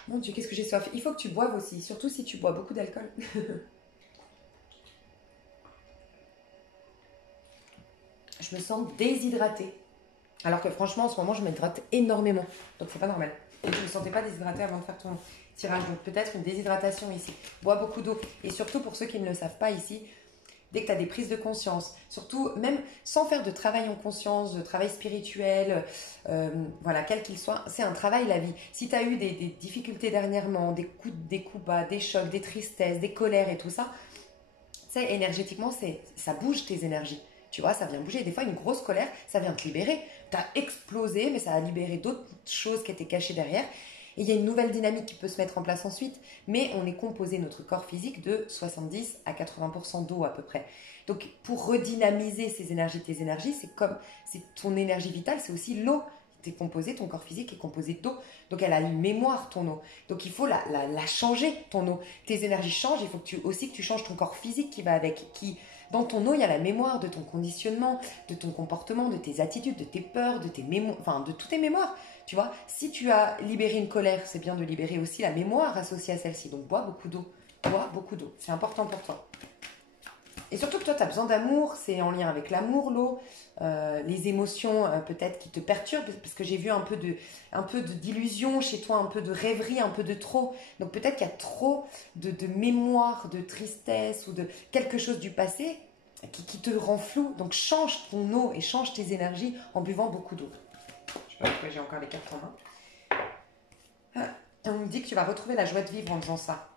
Mon Dieu, qu'est-ce que j'ai soif. Il faut que tu boives aussi, surtout si tu bois beaucoup d'alcool. Je me sens déshydratée. Alors que franchement en ce moment je m'hydrate énormément. Donc c'est pas normal. Et je ne me sentais pas déshydratée avant de faire ton tirage. Donc peut-être une déshydratation ici. Bois beaucoup d'eau. Et surtout pour ceux qui ne le savent pas ici, dès que tu as des prises de conscience, surtout même sans faire de travail en conscience, de travail spirituel, voilà, quel qu'il soit, c'est un travail la vie. Si tu as eu des difficultés dernièrement, des coups bas, des chocs, des tristesses, des colères et tout ça, tu sais, énergétiquement, ça bouge tes énergies. Tu vois, ça vient bouger. Des fois, une grosse colère, ça vient te libérer. Tu as explosé, mais ça a libéré d'autres choses qui étaient cachées derrière. Et il y a une nouvelle dynamique qui peut se mettre en place ensuite. Mais on est composé, notre corps physique, de 70 à 80% d'eau à peu près. Donc, pour redynamiser tes énergies, c'est ton énergie vitale, c'est aussi l'eau. t'es composé, ton corps physique est composé d'eau. Donc elle a une mémoire, ton eau. Donc il faut la changer, ton eau. Tes énergies changent, il faut aussi que tu changes ton corps physique qui va avec. Dans ton eau, il y a la mémoire de ton conditionnement, de ton comportement, de tes attitudes, de tes peurs, de tes mémoires, enfin de toutes tes mémoires. Tu vois, si tu as libéré une colère, c'est bien de libérer aussi la mémoire associée à celle-ci. Donc bois beaucoup d'eau. Bois beaucoup d'eau. C'est important pour toi. Et surtout que toi, tu as besoin d'amour, c'est en lien avec l'amour, l'eau, les émotions peut-être qui te perturbent, parce que j'ai vu un peu d'illusion chez toi, un peu de rêverie, un peu de trop. Donc peut-être qu'il y a trop de mémoire, de tristesse ou de quelque chose du passé qui te rend flou. Donc change ton eau et change tes énergies en buvant beaucoup d'eau. Je sais pas pourquoi j'ai encore les cartes en main. On me dit que tu vas retrouver la joie de vivre en faisant ça.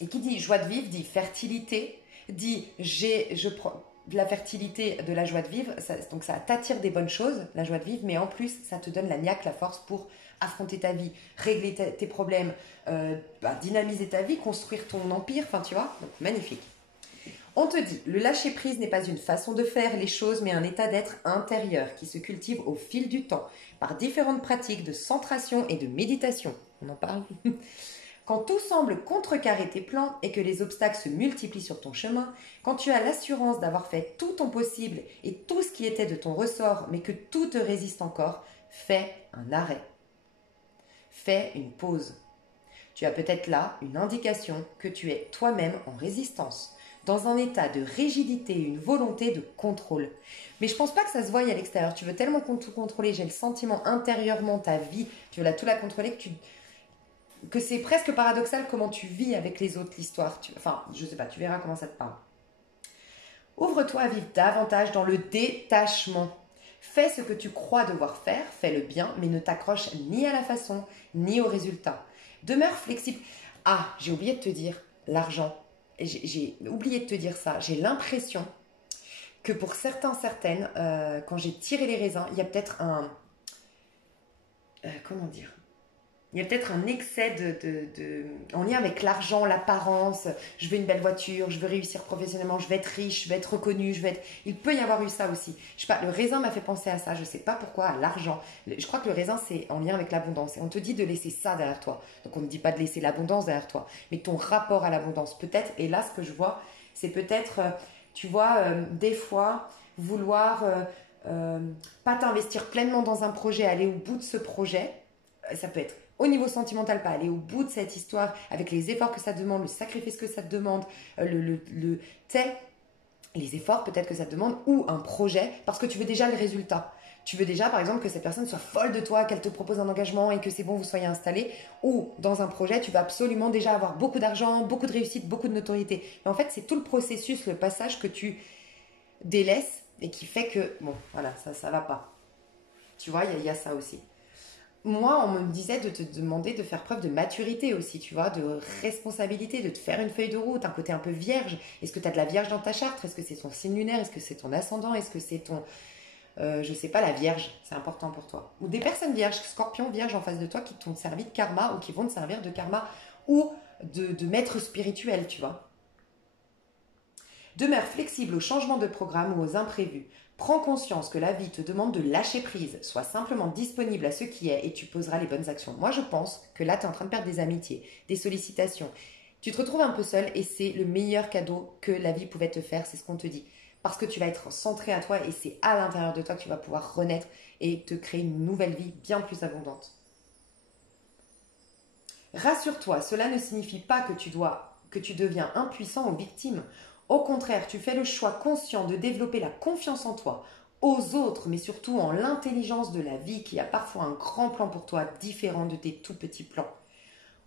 Et qui dit joie de vivre dit fertilité, dit de la fertilité, de la joie de vivre, donc ça t'attire des bonnes choses, la joie de vivre, mais en plus ça te donne la niaque, la force pour affronter ta vie, régler tes problèmes, dynamiser ta vie, construire ton empire, enfin tu vois, donc magnifique. On te dit, le lâcher-prise n'est pas une façon de faire les choses, mais un état d'être intérieur qui se cultive au fil du temps, par différentes pratiques de centration et de méditation. On en parle. Quand tout semble contrecarrer tes plans et que les obstacles se multiplient sur ton chemin, quand tu as l'assurance d'avoir fait tout ton possible et tout ce qui était de ton ressort, mais que tout te résiste encore, fais un arrêt. Fais une pause. Tu as peut-être là une indication que tu es toi-même en résistance, dans un état de rigidité, une volonté de contrôle. Mais je pense pas que ça se voie à l'extérieur. Tu veux tellement tout contrôler, j'ai le sentiment intérieurement, ta vie, tu veux tout la contrôler que c'est presque paradoxal comment tu vis avec les autres l'histoire. Enfin, je sais pas, tu verras comment ça te parle. Ouvre-toi à vivre davantage dans le détachement. Fais ce que tu crois devoir faire, fais le bien, mais ne t'accroche ni à la façon, ni au résultat. Demeure flexible. Ah, j'ai oublié de te dire, l'argent. J'ai oublié de te dire ça. J'ai l'impression que pour certaines, quand j'ai tiré les raisins, il y a peut-être comment dire, il y a peut-être un excès en lien avec l'argent, l'apparence. Je veux une belle voiture, je veux réussir professionnellement, je veux être riche, je veux être reconnue, Il peut y avoir eu ça aussi. Je sais pas, le raisin m'a fait penser à ça, je sais pas pourquoi, à l'argent. Je crois que le raisin, c'est en lien avec l'abondance. Et on te dit de laisser ça derrière toi. Donc on ne dit pas de laisser l'abondance derrière toi, mais ton rapport à l'abondance. Peut-être, et là ce que je vois, c'est peut-être, tu vois, des fois, vouloir pas t'investir pleinement dans un projet, aller au bout de ce projet. Ça peut être au niveau sentimental, pas aller au bout de cette histoire avec les efforts que ça demande, le sacrifice que ça te demande, les efforts peut-être que ça te demande, ou un projet, parce que tu veux déjà le résultat. Tu veux déjà, par exemple, que cette personne soit folle de toi, qu'elle te propose un engagement et que c'est bon, vous soyez installés. Ou dans un projet, tu vas absolument déjà avoir beaucoup d'argent, beaucoup de réussite, beaucoup de notoriété. Mais en fait, c'est tout le processus, le passage que tu délaisses et qui fait que, bon, voilà, ça va pas. Tu vois, il y a ça aussi. Moi, on me disait de te demander de faire preuve de maturité aussi, tu vois, de responsabilité, de te faire une feuille de route, un côté un peu vierge. Est-ce que tu as de la vierge dans ta charte? Est-ce que c'est ton signe lunaire? Est-ce que c'est ton ascendant? Est-ce que c'est ton, je sais pas, la vierge? C'est important pour toi. Ou des personnes vierges, scorpion, vierge en face de toi qui t'ont servi de karma ou qui vont te servir de karma ou de maître spirituel, tu vois. Demeure flexible aux changements de programme ou aux imprévus. Prends conscience que la vie te demande de lâcher prise. Sois simplement disponible à ce qui est et tu poseras les bonnes actions. Moi, je pense que là, tu es en train de perdre des amitiés, des sollicitations. Tu te retrouves un peu seul et c'est le meilleur cadeau que la vie pouvait te faire, c'est ce qu'on te dit. Parce que tu vas être centré à toi et c'est à l'intérieur de toi que tu vas pouvoir renaître et te créer une nouvelle vie bien plus abondante. Rassure-toi, cela ne signifie pas que tu deviens impuissant ou victime. Au contraire, tu fais le choix conscient de développer la confiance en toi, aux autres, mais surtout en l'intelligence de la vie qui a parfois un grand plan pour toi différent de tes tout petits plans.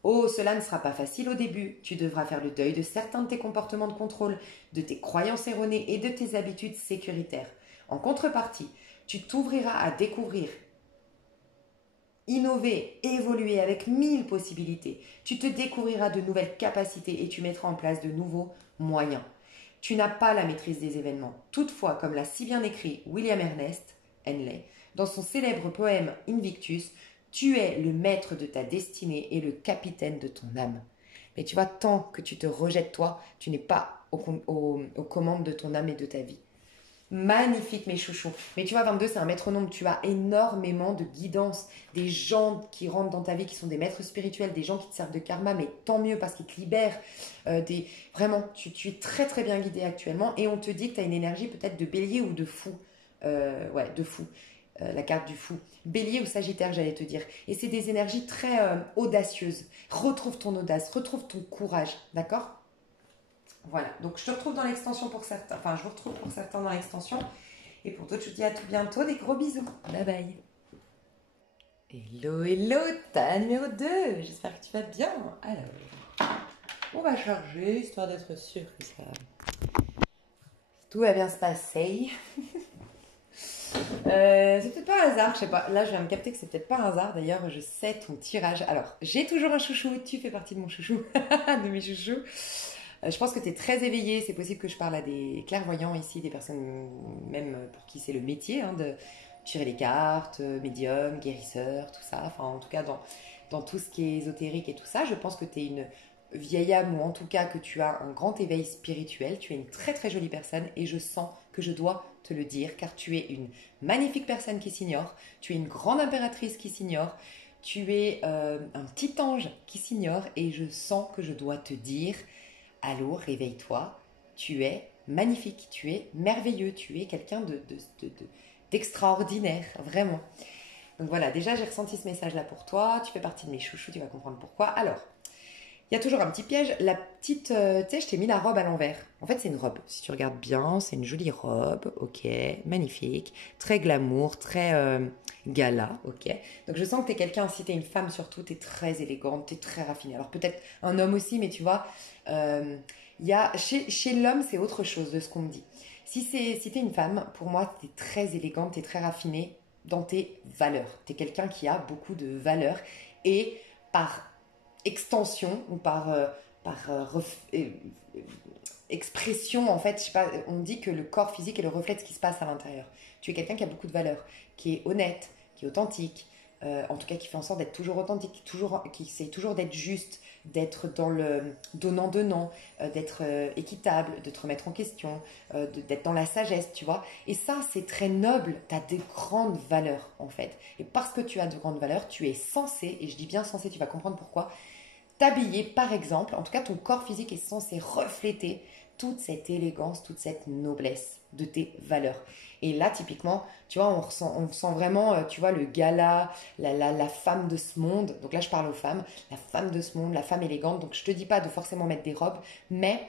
Oh, cela ne sera pas facile au début. Tu devras faire le deuil de certains de tes comportements de contrôle, de tes croyances erronées et de tes habitudes sécuritaires. En contrepartie, tu t'ouvriras à découvrir, innover, évoluer avec 1000 possibilités. Tu te découvriras de nouvelles capacités et tu mettras en place de nouveaux moyens. Tu n'as pas la maîtrise des événements. Toutefois, comme l'a si bien écrit William Ernest Henley dans son célèbre poème Invictus, tu es le maître de ta destinée et le capitaine de ton âme. Mais tu vois, tant que tu te rejettes toi, tu n'es pas aux commandes de ton âme et de ta vie. Magnifique, mes chouchous. Mais tu vois, 22, c'est un métronome. Tu as énormément de guidance. Des gens qui rentrent dans ta vie, qui sont des maîtres spirituels, des gens qui te servent de karma, mais tant mieux parce qu'ils te libèrent. Vraiment, tu es très très bien guidé actuellement. Et on te dit que tu as une énergie peut-être de bélier ou de fou. Ouais, de fou. La carte du fou. Bélier ou Sagittaire, j'allais te dire. Et c'est des énergies très audacieuses. Retrouve ton audace, retrouve ton courage. D'accord? Voilà, donc je te retrouve dans l'extension pour certains, enfin je vous retrouve pour certains dans l'extension. Et pour d'autres, je te dis à tout bientôt, des gros bisous. Bye bye. Hello, hello, ta numéro 2. J'espère que tu vas bien. Alors, on va charger, histoire d'être sûr que ça... tout va bien se passer. C'est peut-être pas un hasard, je sais pas. Là, je viens de capter que c'est peut-être pas un hasard. D'ailleurs, je sais ton tirage. Alors, j'ai toujours un chouchou. Tu fais partie de mon chouchou, de mes chouchous. Je pense que tu es très éveillé. C'est possible que je parle à des clairvoyants ici, des personnes même pour qui c'est le métier de tirer les cartes, médium, guérisseur, tout ça. Enfin, en tout cas, dans tout ce qui est ésotérique et tout ça, je pense que tu es une vieille âme ou en tout cas que tu as un grand éveil spirituel. Tu es une très très jolie personne et je sens que je dois te le dire car tu es une magnifique personne qui s'ignore. Tu es une grande impératrice qui s'ignore. Tu es un petit ange qui s'ignore et je sens que je dois te dire... Allô, réveille-toi, tu es magnifique, tu es merveilleux, tu es quelqu'un d'extraordinaire, vraiment. Donc voilà, déjà j'ai ressenti ce message-là pour toi, tu fais partie de mes chouchous, tu vas comprendre pourquoi. Alors, il y a toujours un petit piège, la petite, tu sais, je t'ai mis la robe à l'envers. En fait, c'est une robe, si tu regardes bien, c'est une jolie robe, ok, magnifique, très glamour, très gala, ok. Donc je sens que tu es quelqu'un, si tu es une femme surtout, tu es très élégante, tu es très raffinée. Alors peut-être un homme aussi, mais tu vois, il y a, chez l'homme, c'est autre chose de ce qu'on me dit. Si tu es une femme, pour moi, tu es très élégante, tu es très raffinée dans tes valeurs. Tu es quelqu'un qui a beaucoup de valeurs et par extension ou expression, en fait, je sais pas, on dit que le corps physique est le reflet de ce qui se passe à l'intérieur. Tu es quelqu'un qui a beaucoup de valeurs, qui est honnête, qui est authentique, en tout cas qui fait en sorte d'être toujours authentique, qui essaie toujours d'être juste, d'être dans le donnant-donnant, d'être équitable, de te remettre en question, d'être dans la sagesse, tu vois. Et ça, c'est très noble, tu as des grandes valeurs, en fait. Et parce que tu as de grandes valeurs, tu es censé, et je dis bien censé, tu vas comprendre pourquoi, t'habiller, par exemple, en tout cas ton corps physique est censé refléter toute cette élégance, toute cette noblesse de tes valeurs. Et là, typiquement, tu vois, on ressent vraiment, tu vois, le gala, la femme de ce monde. Donc là, je parle aux femmes, la femme de ce monde, la femme élégante. Donc je te dis pas de forcément mettre des robes, mais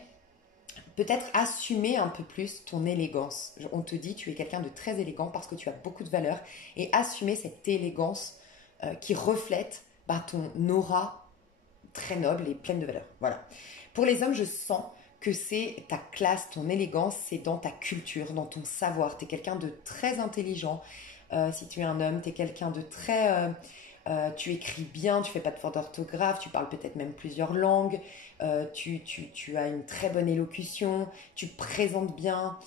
peut-être assumer un peu plus ton élégance. On te dit, tu es quelqu'un de très élégant parce que tu as beaucoup de valeurs et assumer cette élégance qui reflète ton aura très noble et pleine de valeur. Voilà. Pour les hommes, je sens que c'est ta classe, ton élégance, c'est dans ta culture, dans ton savoir. Tu es quelqu'un de très intelligent. Si tu es un homme, tu es quelqu'un de très... tu écris bien, tu fais pas de faute d'orthographe, tu parles peut-être même plusieurs langues, tu as une très bonne élocution, tu te présentes bien.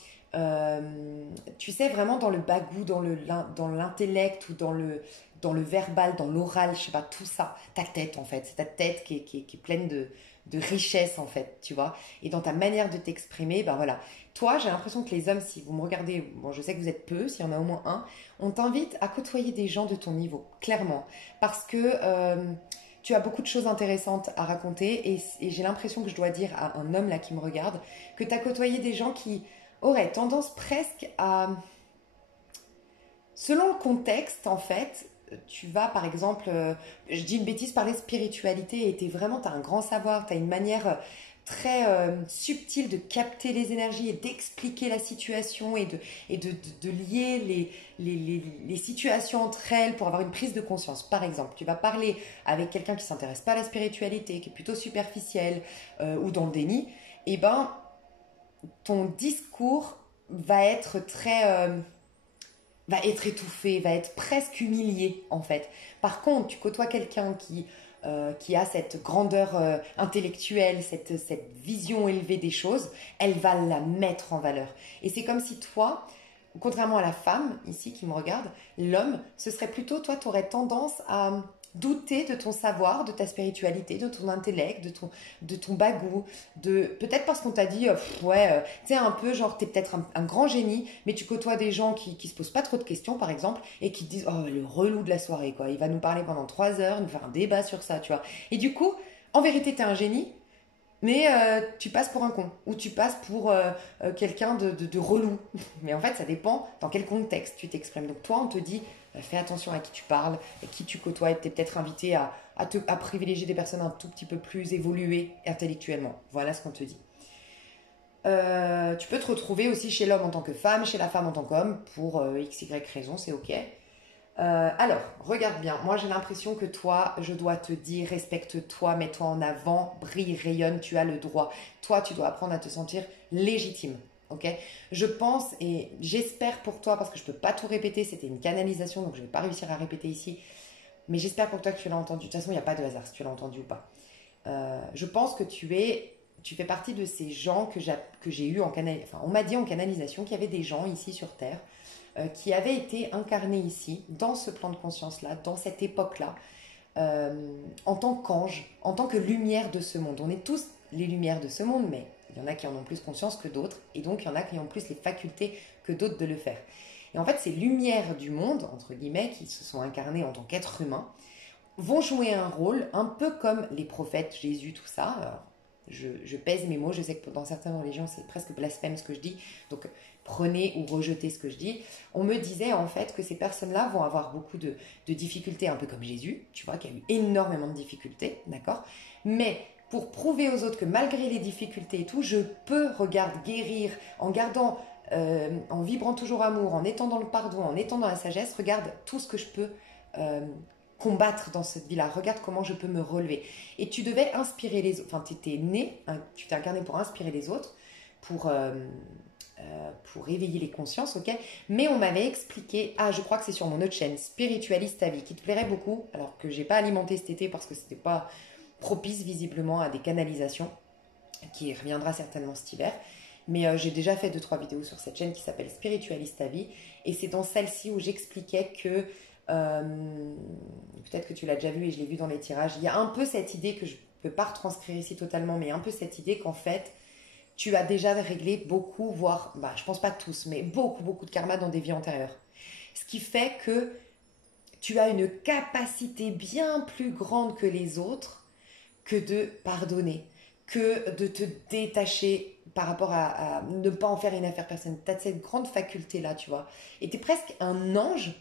Tu sais, vraiment dans le bagou, dans l'intellect ou dans le verbal, dans l'oral, je sais pas, tout ça, ta tête en fait, c'est ta tête qui est pleine de richesse en fait, tu vois, et dans ta manière de t'exprimer, ben voilà. Toi, j'ai l'impression que les hommes, si vous me regardez, bon, je sais que vous êtes peu, s'il y en a au moins un, on t'invite à côtoyer des gens de ton niveau, clairement, parce que tu as beaucoup de choses intéressantes à raconter, et j'ai l'impression que je dois dire à un homme là qui me regarde, que tu as côtoyé des gens qui auraient tendance presque à, selon le contexte en fait, tu vas par exemple, je dis une bêtise, parler spiritualité et tu as un grand savoir, tu as une manière très subtile de capter les énergies et d'expliquer la situation et de lier les situations entre elles pour avoir une prise de conscience. Par exemple, tu vas parler avec quelqu'un qui ne s'intéresse pas à la spiritualité, qui est plutôt superficiel ou dans le déni, et ben ton discours va être va être étouffé, va être presque humilié en fait. Par contre, tu côtoies quelqu'un qui a cette grandeur intellectuelle, cette vision élevée des choses, elle va la mettre en valeur. Et c'est comme si toi, contrairement à la femme ici qui me regarde, l'homme, ce serait plutôt, toi, tu aurais tendance douter de ton savoir, de ta spiritualité, de ton intellect, de ton bagou, peut-être parce qu'on t'a dit, ouais, tu sais, un peu genre, t'es peut-être un grand génie, mais tu côtoies des gens qui se posent pas trop de questions, par exemple, et qui te disent, oh, le relou de la soirée, quoi. Il va nous parler pendant 3 heures, nous faire un débat sur ça, tu vois. Et du coup, en vérité, t'es un génie, mais tu passes pour un con, ou tu passes pour quelqu'un de relou. Mais en fait, ça dépend dans quel contexte tu t'exprimes. Donc toi, on te dit, fais attention à qui tu parles, à qui tu côtoies, et tu es peut-être invité à privilégier des personnes un tout petit peu plus évoluées intellectuellement. Voilà ce qu'on te dit. Tu peux te retrouver aussi chez l'homme en tant que femme, chez la femme en tant qu'homme, pour x, y raison, c'est ok. Alors, regarde bien. Moi, j'ai l'impression que toi, je dois te dire, respecte-toi, mets-toi en avant, brille, rayonne, tu as le droit. Toi, tu dois apprendre à te sentir légitime. Ok? Je pense et j'espère pour toi, parce que je ne peux pas tout répéter, c'était une canalisation, donc je ne vais pas réussir à répéter ici. Mais j'espère pour toi que tu l'as entendu. De toute façon, il n'y a pas de hasard si tu l'as entendu ou pas. Je pense que tu fais partie de ces gens que j'ai eu en canalisation. Enfin, on m'a dit en canalisation qu'il y avait des gens ici sur Terre qui avait été incarné ici, dans ce plan de conscience-là, dans cette époque-là, en tant qu'ange, en tant que lumière de ce monde. On est tous les lumières de ce monde, mais il y en a qui en ont plus conscience que d'autres, et donc il y en a qui ont plus les facultés que d'autres de le faire. Et en fait, ces lumières du monde, entre guillemets, qui se sont incarnées en tant qu'êtres humains, vont jouer un rôle un peu comme les prophètes, Jésus, tout ça. Alors, je pèse mes mots, je sais que dans certaines religions c'est presque blasphème ce que je dis, donc prenez ou rejetez ce que je dis. On me disait en fait que ces personnes-là vont avoir beaucoup de difficultés, un peu comme Jésus, tu vois, qui a eu énormément de difficultés, d'accord? Mais pour prouver aux autres que malgré les difficultés et tout, je peux, regarde, guérir en gardant, en vibrant toujours amour, en étant dans le pardon, en étant dans la sagesse, regarde tout ce que je peux combattre dans cette vie-là. Regarde comment je peux me relever. Et tu devais inspirer les autres. Enfin, tu étais né, hein, tu t'es incarné pour inspirer les autres, pour éveiller les consciences, ok? Mais on m'avait expliqué, je crois que c'est sur mon autre chaîne, Spiritualiste ta vie, qui te plairait beaucoup, alors que j'ai pas alimenté cet été parce que c'était pas propice visiblement à des canalisations, qui reviendra certainement cet hiver. Mais j'ai déjà fait 2-3 vidéos sur cette chaîne qui s'appelle Spiritualiste ta vie, et c'est dans celle-ci où j'expliquais que peut-être que tu l'as déjà vu et je l'ai vu dans les tirages, il y a un peu cette idée que je ne peux pas retranscrire ici totalement, mais un peu cette idée qu'en fait, tu as déjà réglé beaucoup, voire, je pense pas tous, mais beaucoup de karma dans des vies antérieures. Ce qui fait que tu as une capacité bien plus grande que les autres que de pardonner, que de te détacher par rapport à ne pas en faire une affaire personnelle. Tu as cette grande faculté-là, tu vois. Et tu es presque un ange,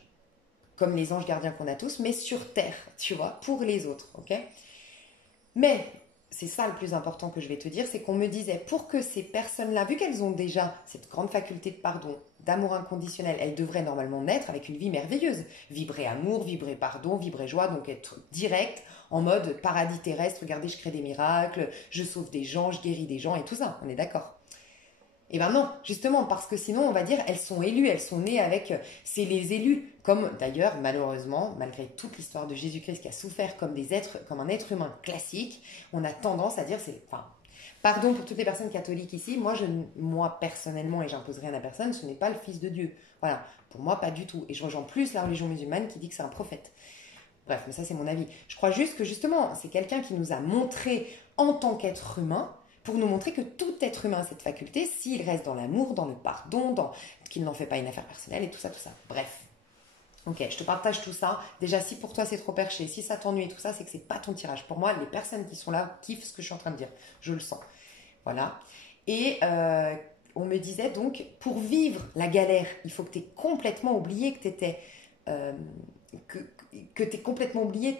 comme les anges gardiens qu'on a tous, mais sur terre, tu vois, pour les autres, ok? Mais c'est ça le plus important que je vais te dire, c'est qu'on me disait, pour que ces personnes-là, vu qu'elles ont déjà cette grande faculté de pardon, d'amour inconditionnel, elles devraient normalement naître avec une vie merveilleuse. Vibrer amour, vibrer pardon, vibrer joie, donc être direct, en mode paradis terrestre, regardez, je crée des miracles, je sauve des gens, je guéris des gens et tout ça, on est d'accord? Eh bien non, justement, parce que sinon, on va dire, elles sont élues, elles sont nées avec... C'est les élus, comme d'ailleurs, malheureusement, malgré toute l'histoire de Jésus-Christ qui a souffert comme un être humain classique, on a tendance à dire, pardon pour toutes les personnes catholiques ici, moi personnellement, et j'impose rien à personne, ce n'est pas le Fils de Dieu. Voilà, pour moi, pas du tout. Et je rejoins plus la religion musulmane qui dit que c'est un prophète. Bref, mais ça, c'est mon avis. Je crois juste que, justement, c'est quelqu'un qui nous a montré, en tant qu'être humain, pour nous montrer que tout être humain a cette faculté, s'il reste dans l'amour, dans le pardon, qu'il n'en fait pas une affaire personnelle et tout ça. Bref. Ok, je te partage tout ça. Déjà, si pour toi c'est trop perché, si ça t'ennuie et tout ça, c'est que c'est pas ton tirage. Pour moi, les personnes qui sont là kiffent ce que je suis en train de dire. Je le sens. Voilà. Et on me disait donc, pour vivre la galère, il faut que tu aies complètement oublié que tu étais... que tu aies complètement oublié...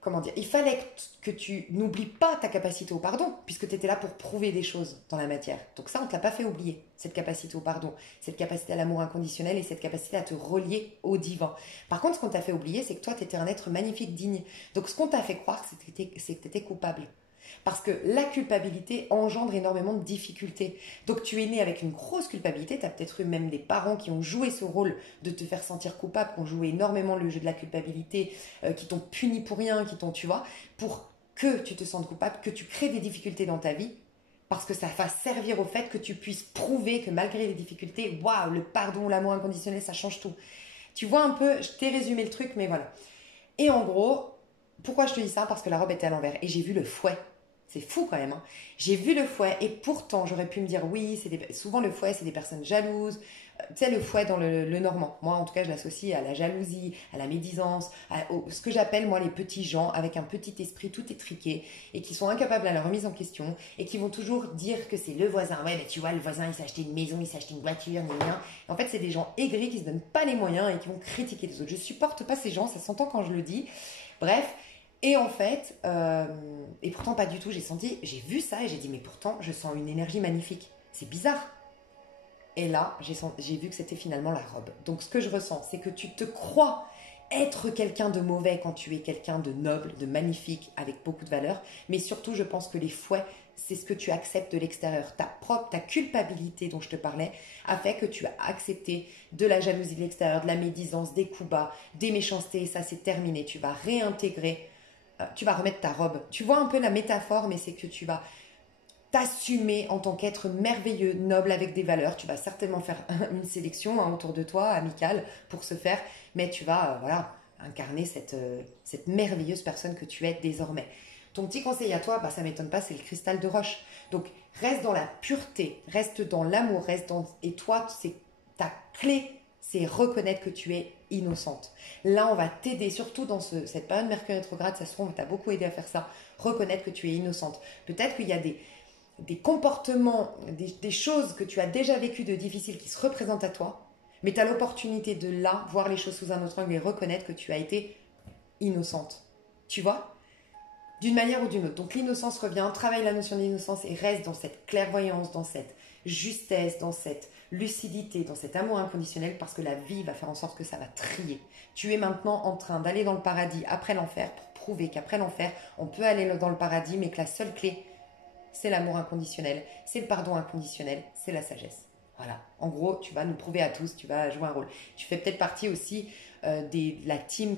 comment dire, il fallait que tu n'oublies pas ta capacité au pardon, puisque tu étais là pour prouver des choses dans la matière. Donc ça, on ne te l'a pas fait oublier, cette capacité au pardon, cette capacité à l'amour inconditionnel et cette capacité à te relier au divin. Par contre, ce qu'on t'a fait oublier, c'est que toi, tu étais un être magnifique, digne. Donc ce qu'on t'a fait croire, c'est que tu étais coupable. Parce que la culpabilité engendre énormément de difficultés. Donc tu es né avec une grosse culpabilité, tu as peut-être eu même des parents qui ont joué ce rôle de te faire sentir coupable, qui ont joué énormément le jeu de la culpabilité, qui t'ont puni pour rien, tu vois, pour que tu te sentes coupable, que tu crées des difficultés dans ta vie, parce que ça va servir au fait que tu puisses prouver que malgré les difficultés, waouh, le pardon, l'amour inconditionnel, ça change tout. Tu vois un peu, je t'ai résumé le truc, mais voilà. Et en gros, pourquoi je te dis ça? Parce que la robe était à l'envers et j'ai vu le fouet. C'est fou quand même, hein. J'ai vu le fouet et pourtant j'aurais pu me dire oui, souvent le fouet c'est des personnes jalouses. Tu sais, le fouet dans le normand. Moi en tout cas je l'associe à la jalousie, à la médisance, ce que j'appelle moi les petits gens avec un petit esprit tout étriqué et qui sont incapables à la remise en question et qui vont toujours dire que c'est le voisin. Ouais mais tu vois le voisin il s'est acheté une maison, il s'est acheté une voiture, ni rien. En fait c'est des gens aigris qui se donnent pas les moyens et qui vont critiquer les autres. Je supporte pas ces gens, ça s'entend quand je le dis. Bref. Et en fait, et pourtant pas du tout, j'ai vu ça et j'ai dit mais pourtant je sens une énergie magnifique. C'est bizarre. Et là, j'ai vu que c'était finalement la robe. Donc ce que je ressens, c'est que tu te crois être quelqu'un de mauvais quand tu es quelqu'un de noble, de magnifique, avec beaucoup de valeur. Mais surtout, je pense que les fouets, c'est ce que tu acceptes de l'extérieur. Ta culpabilité dont je te parlais a fait que tu as accepté de la jalousie de l'extérieur, de la médisance, des coups bas, des méchancetés. Et ça, c'est terminé. Tu vas réintégrer, tu vas remettre ta robe. Tu vois un peu la métaphore, mais c'est que tu vas t'assumer en tant qu'être merveilleux, noble, avec des valeurs. Tu vas certainement faire une sélection autour de toi, amicale, pour ce faire, mais tu vas voilà, incarner cette merveilleuse personne que tu es désormais. Ton petit conseil à toi, ça ne m'étonne pas, c'est le cristal de roche. Donc, reste dans la pureté, reste dans l'amour, et toi, c'est ta clé, c'est reconnaître que tu es innocente. Là, on va t'aider, surtout dans cette période Mercure rétrograde, ça se trouve, on t'a beaucoup aidé à faire ça. Reconnaître que tu es innocente. Peut-être qu'il y a des comportements, des choses que tu as déjà vécues de difficiles qui se représentent à toi, mais tu as l'opportunité de là, voir les choses sous un autre angle et reconnaître que tu as été innocente. Tu vois? D'une manière ou d'une autre. Donc l'innocence revient, travaille la notion d'innocence et reste dans cette clairvoyance, dans cette justesse, dans cette lucidité, dans cet amour inconditionnel parce que la vie va faire en sorte que ça va trier. Tu es maintenant en train d'aller dans le paradis après l'enfer pour prouver qu'après l'enfer, on peut aller dans le paradis mais que la seule clé, c'est l'amour inconditionnel, c'est le pardon inconditionnel, c'est la sagesse. Voilà. En gros, tu vas nous prouver à tous, tu vas jouer un rôle. Tu fais peut-être partie aussi de la team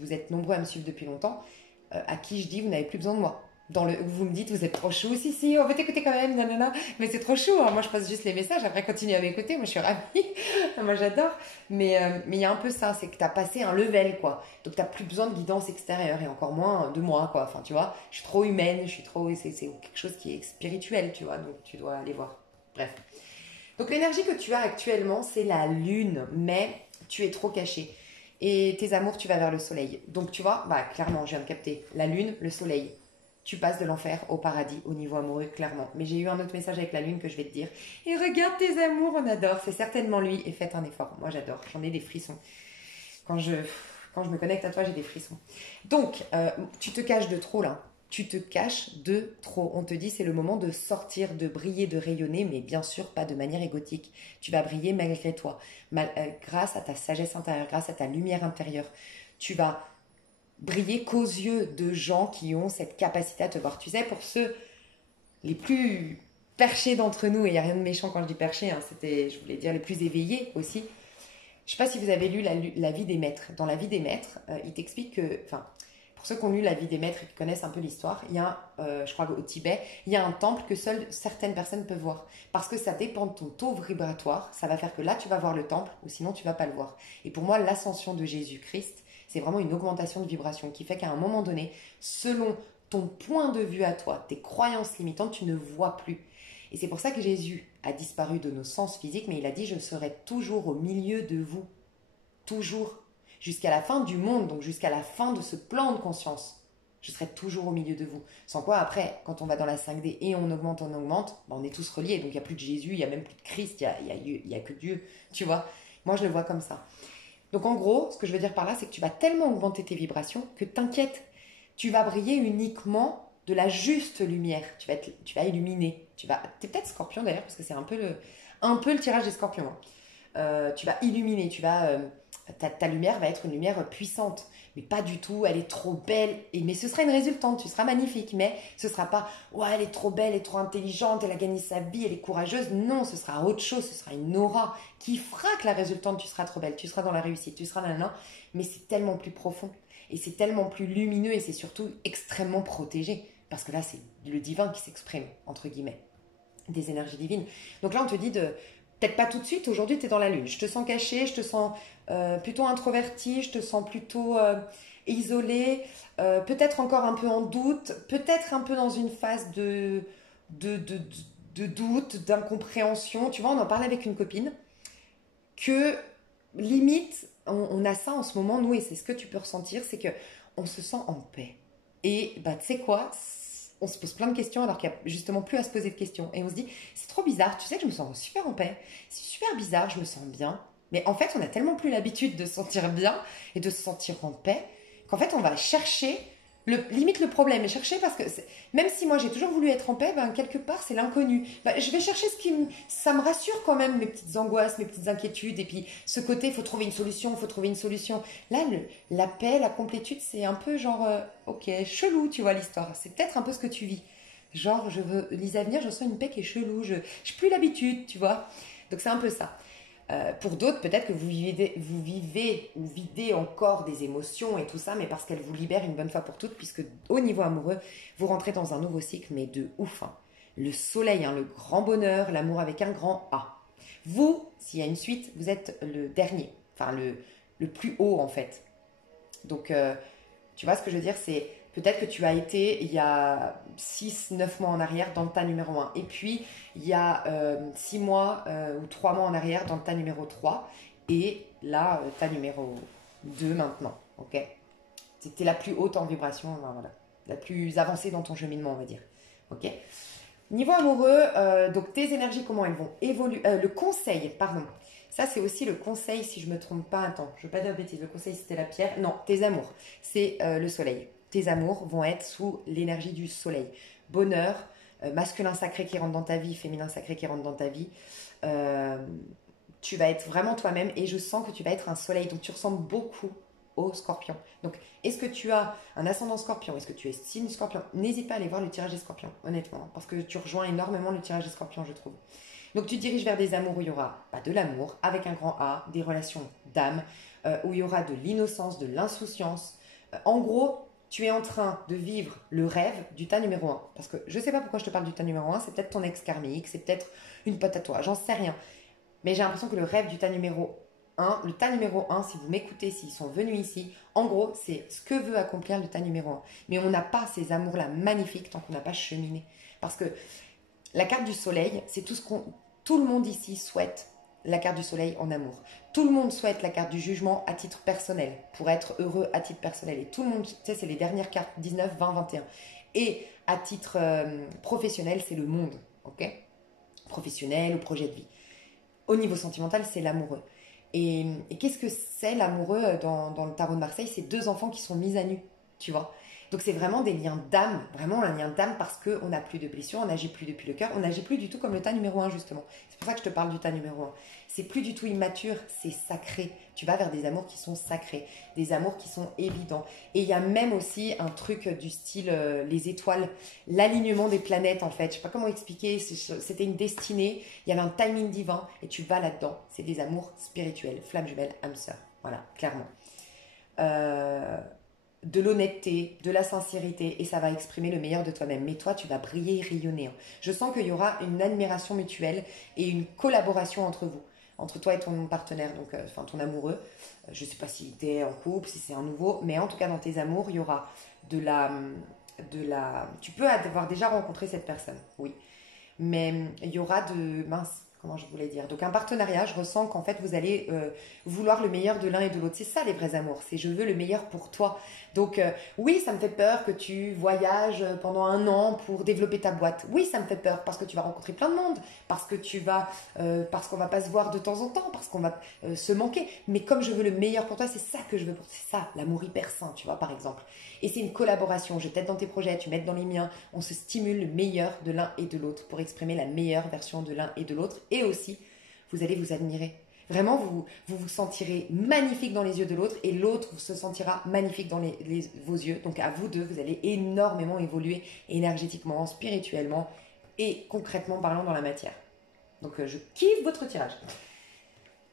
vous êtes nombreux à me suivre depuis longtemps, à qui je dis vous n'avez plus besoin de moi. Vous me dites vous êtes trop chou, si, on veut t'écouter quand même, nanana. Mais c'est trop chou, hein. Moi je passe juste les messages, après continue à m'écouter, moi je suis ravie, moi j'adore. Mais il y a un peu ça, c'est que tu as passé un level quoi. Donc tu n'as plus besoin de guidance extérieure et encore moins de moi quoi. Enfin tu vois, je suis trop humaine, c'est quelque chose qui est spirituel tu vois, donc tu dois aller voir. Bref. Donc l'énergie que tu as actuellement c'est la lune, mais tu es trop caché. Et tes amours, tu vas vers le soleil. Donc tu vois, clairement, je viens de capter. La lune, le soleil. Tu passes de l'enfer au paradis au niveau amoureux, clairement. Mais j'ai eu un autre message avec la lune que je vais te dire. Et regarde tes amours, on adore. C'est certainement lui. Et faites un effort. Moi, j'adore. J'en ai des frissons. Quand je me connecte à toi, j'ai des frissons. Donc, tu te caches de trop là. Tu te caches de trop. On te dit c'est le moment de sortir, de briller, de rayonner, mais bien sûr pas de manière égotique. Tu vas briller malgré toi, grâce à ta sagesse intérieure, grâce à ta lumière intérieure. Tu vas briller qu'aux yeux de gens qui ont cette capacité à te voir. Tu sais, pour ceux les plus perchés d'entre nous, et il n'y a rien de méchant quand je dis perché, hein, je voulais dire les plus éveillés aussi. Je ne sais pas si vous avez lu la vie des maîtres. Dans la vie des maîtres, il t'explique que... Pour ceux qui ont lu la vie des maîtres et qui connaissent un peu l'histoire, il y a, je crois au Tibet, il y a un temple que seules certaines personnes peuvent voir. Parce que ça dépend de ton taux vibratoire, ça va faire que là tu vas voir le temple ou sinon tu ne vas pas le voir. Et pour moi, l'ascension de Jésus-Christ, c'est vraiment une augmentation de vibration qui fait qu'à un moment donné, selon ton point de vue à toi, tes croyances limitantes, tu ne vois plus. Et c'est pour ça que Jésus a disparu de nos sens physiques, mais il a dit « Je serai toujours au milieu de vous. » Toujours. Jusqu'à la fin du monde, donc jusqu'à la fin de ce plan de conscience. Je serai toujours au milieu de vous. Sans quoi, après, quand on va dans la 5D et on augmente, on est tous reliés. Donc il n'y a plus de Jésus, il n'y a même plus de Christ, il y a que Dieu. Tu vois? Moi, je le vois comme ça. Donc en gros, ce que je veux dire par là, c'est que tu vas tellement augmenter tes vibrations que t'inquiète. Tu vas briller uniquement de la juste lumière. Tu vas illuminer. T'es peut-être scorpion d'ailleurs, parce que c'est un peu le tirage des scorpions. Hein. Tu vas illuminer, ta lumière va être une lumière puissante, mais pas du tout, elle est trop belle, mais ce sera une résultante, tu seras magnifique, mais ce sera pas, ouais, elle est trop belle, elle est trop intelligente, elle a gagné sa vie, elle est courageuse, non, ce sera autre chose, ce sera une aura qui fera que la résultante, tu seras trop belle, tu seras dans la réussite, tu seras là, mais c'est tellement plus profond, et c'est tellement plus lumineux, et c'est surtout extrêmement protégé, parce que là, c'est le divin qui s'exprime, entre guillemets, des énergies divines. Donc là, on te dit peut-être pas tout de suite, aujourd'hui tu es dans la lune, je te sens caché, je te sens plutôt introverti, je te sens plutôt isolé, peut-être encore un peu en doute, peut-être un peu dans une phase de, de, de doute, d'incompréhension. Tu vois, on en parlait avec une copine que limite, on a ça en ce moment, nous, et c'est ce que tu peux ressentir, c'est que on se sent en paix. Et bah, tu sais quoi, on se pose plein de questions alors qu'il n'y a justement plus à se poser de questions. Et on se dit, c'est trop bizarre, tu sais que je me sens super en paix. C'est super bizarre, je me sens bien. Mais en fait, on a tellement plus l'habitude de se sentir bien et de se sentir en paix qu'en fait, on va chercher limite le problème et chercher parce que même si moi j'ai toujours voulu être en paix, ben, quelque part c'est l'inconnu. Ben, je vais chercher ça me rassure quand même, mes petites angoisses, mes petites inquiétudes, et puis ce côté il faut trouver une solution, il faut trouver une solution. Là, la paix, la complétude, c'est un peu genre ok, chelou, tu vois l'histoire. C'est peut-être un peu ce que tu vis. Genre, les avenirs, je sens une paix qui est chelou, je n'ai plus l'habitude, tu vois. Donc c'est un peu ça. Pour d'autres, peut-être que vous vivez ou videz encore des émotions et tout ça, mais parce qu'elles vous libèrent une bonne fois pour toutes, puisque au niveau amoureux, vous rentrez dans un nouveau cycle, mais de ouf. Hein. Le soleil, hein, le grand bonheur, l'amour avec un grand A. Vous, s'il y a une suite, vous êtes le dernier, enfin le plus haut en fait. Donc, tu vois ce que je veux dire, c'est peut-être que tu as été il y a 6, 9 mois en arrière dans le tas numéro 1. Et puis, il y a 6 mois ou 3 mois en arrière dans le tas numéro 3. Et là, tas numéro 2 maintenant. Ok. C'était la plus haute en vibration, voilà. La plus avancée dans ton cheminement, on va dire. Ok. Niveau amoureux, donc tes énergies, comment elles vont évoluer. Le conseil, pardon. Ça, c'est aussi le conseil, si je ne me trompe pas. Attends, je ne veux pas dire de bêtises. Le conseil, c'était la pierre. Non, tes amours. C'est le soleil. Tes amours vont être sous l'énergie du soleil. Bonheur, masculin sacré qui rentre dans ta vie, féminin sacré qui rentre dans ta vie. Tu vas être vraiment toi-même et je sens que tu vas être un soleil. Donc, tu ressembles beaucoup au scorpion. Donc, est-ce que tu as un ascendant scorpion? Est-ce que tu es signe scorpion? N'hésite pas à aller voir le tirage des scorpions, honnêtement. Parce que tu rejoins énormément le tirage des scorpions, je trouve. Donc tu te diriges vers des amours où il y aura de l'amour avec un grand A, des relations d'âme, où il y aura de l'innocence, de l'insouciance. En gros, tu es en train de vivre le rêve du tas numéro 1. Parce que je ne sais pas pourquoi je te parle du tas numéro 1, c'est peut-être ton ex karmique, c'est peut-être une pote à toi, j'en sais rien. Mais j'ai l'impression que le rêve du tas numéro 1, le tas numéro 1, si vous m'écoutez, s'ils sont venus ici, en gros, c'est ce que veut accomplir le tas numéro 1. Mais on n'a pas ces amours-là magnifiques tant qu'on n'a pas cheminé. Parce que la carte du soleil, c'est tout le monde ici souhaite la carte du soleil en amour. Tout le monde souhaite la carte du jugement à titre personnel, pour être heureux à titre personnel. Et tout le monde, tu sais, c'est les dernières cartes, 19, 20, 21. Et à titre professionnel, c'est le monde, ok? Professionnel ou projet de vie. Au niveau sentimental, c'est l'amoureux. Et qu'est-ce que c'est l'amoureux dans le tarot de Marseille? C'est deux enfants qui sont mis à nu, tu vois. Donc c'est vraiment des liens d'âme, vraiment un lien d'âme parce qu'on n'a plus de blessures, on n'agit plus depuis le cœur, on n'agit plus du tout comme le tas numéro 1 justement. C'est pour ça que je te parle du tas numéro 1. C'est plus du tout immature, c'est sacré. Tu vas vers des amours qui sont sacrés, des amours qui sont évidents. Et il y a même aussi un truc du style les étoiles, l'alignement des planètes en fait. Je ne sais pas comment expliquer, c'était une destinée, il y avait un timing divin et tu vas là-dedans. C'est des amours spirituels, flamme jumelle, âme sœur. Voilà, clairement. De l'honnêteté, de la sincérité et ça va exprimer le meilleur de toi-même. Mais toi, tu vas briller et rayonner. Je sens qu'il y aura une admiration mutuelle et une collaboration entre vous, entre toi et ton partenaire, donc enfin ton amoureux. Je ne sais pas si tu es en couple, si c'est un nouveau, mais en tout cas dans tes amours, il y aura de la... Tu peux avoir déjà rencontré cette personne, oui. Mais il y aura mince, comment je voulais dire. Donc un partenariat, je ressens qu'en fait vous allez vouloir le meilleur de l'un et de l'autre. C'est ça les vrais amours, c'est je veux le meilleur pour toi. Donc oui, ça me fait peur que tu voyages pendant 1 an pour développer ta boîte. Oui, ça me fait peur parce que tu vas rencontrer plein de monde, parce qu'on va pas se voir de temps en temps, parce qu'on va se manquer. Mais comme je veux le meilleur pour toi, c'est ça que je veux pour toi. C'est ça, l'amour hyper sain, tu vois, par exemple. Et c'est une collaboration. Je t'aide dans tes projets, tu m'aides dans les miens. On se stimule le meilleur de l'un et de l'autre pour exprimer la meilleure version de l'un et de l'autre. Et aussi, vous allez vous admirer. Vraiment, vous sentirez magnifique dans les yeux de l'autre et l'autre se sentira magnifique dans vos yeux. Donc à vous deux, vous allez énormément évoluer énergétiquement, spirituellement et concrètement parlant dans la matière. Donc je kiffe votre tirage.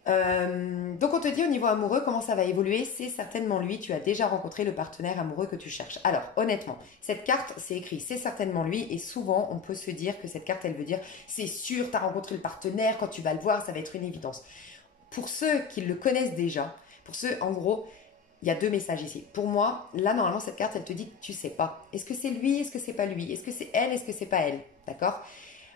Donc on te dit au niveau amoureux comment ça va évoluer, c'est certainement lui, tu as déjà rencontré le partenaire amoureux que tu cherches. Alors honnêtement, cette carte c'est écrit c'est certainement lui et souvent on peut se dire que cette carte elle veut dire c'est sûr tu as rencontré le partenaire, quand tu vas le voir ça va être une évidence. Pour ceux qui le connaissent déjà, pour ceux en gros il y a deux messages ici. Pour moi, là, normalement, cette carte, elle te dit que tu sais pas. Est-ce que c'est lui? Est-ce que c'est pas lui? Est-ce que c'est elle? Est-ce que c'est pas elle? D'accord?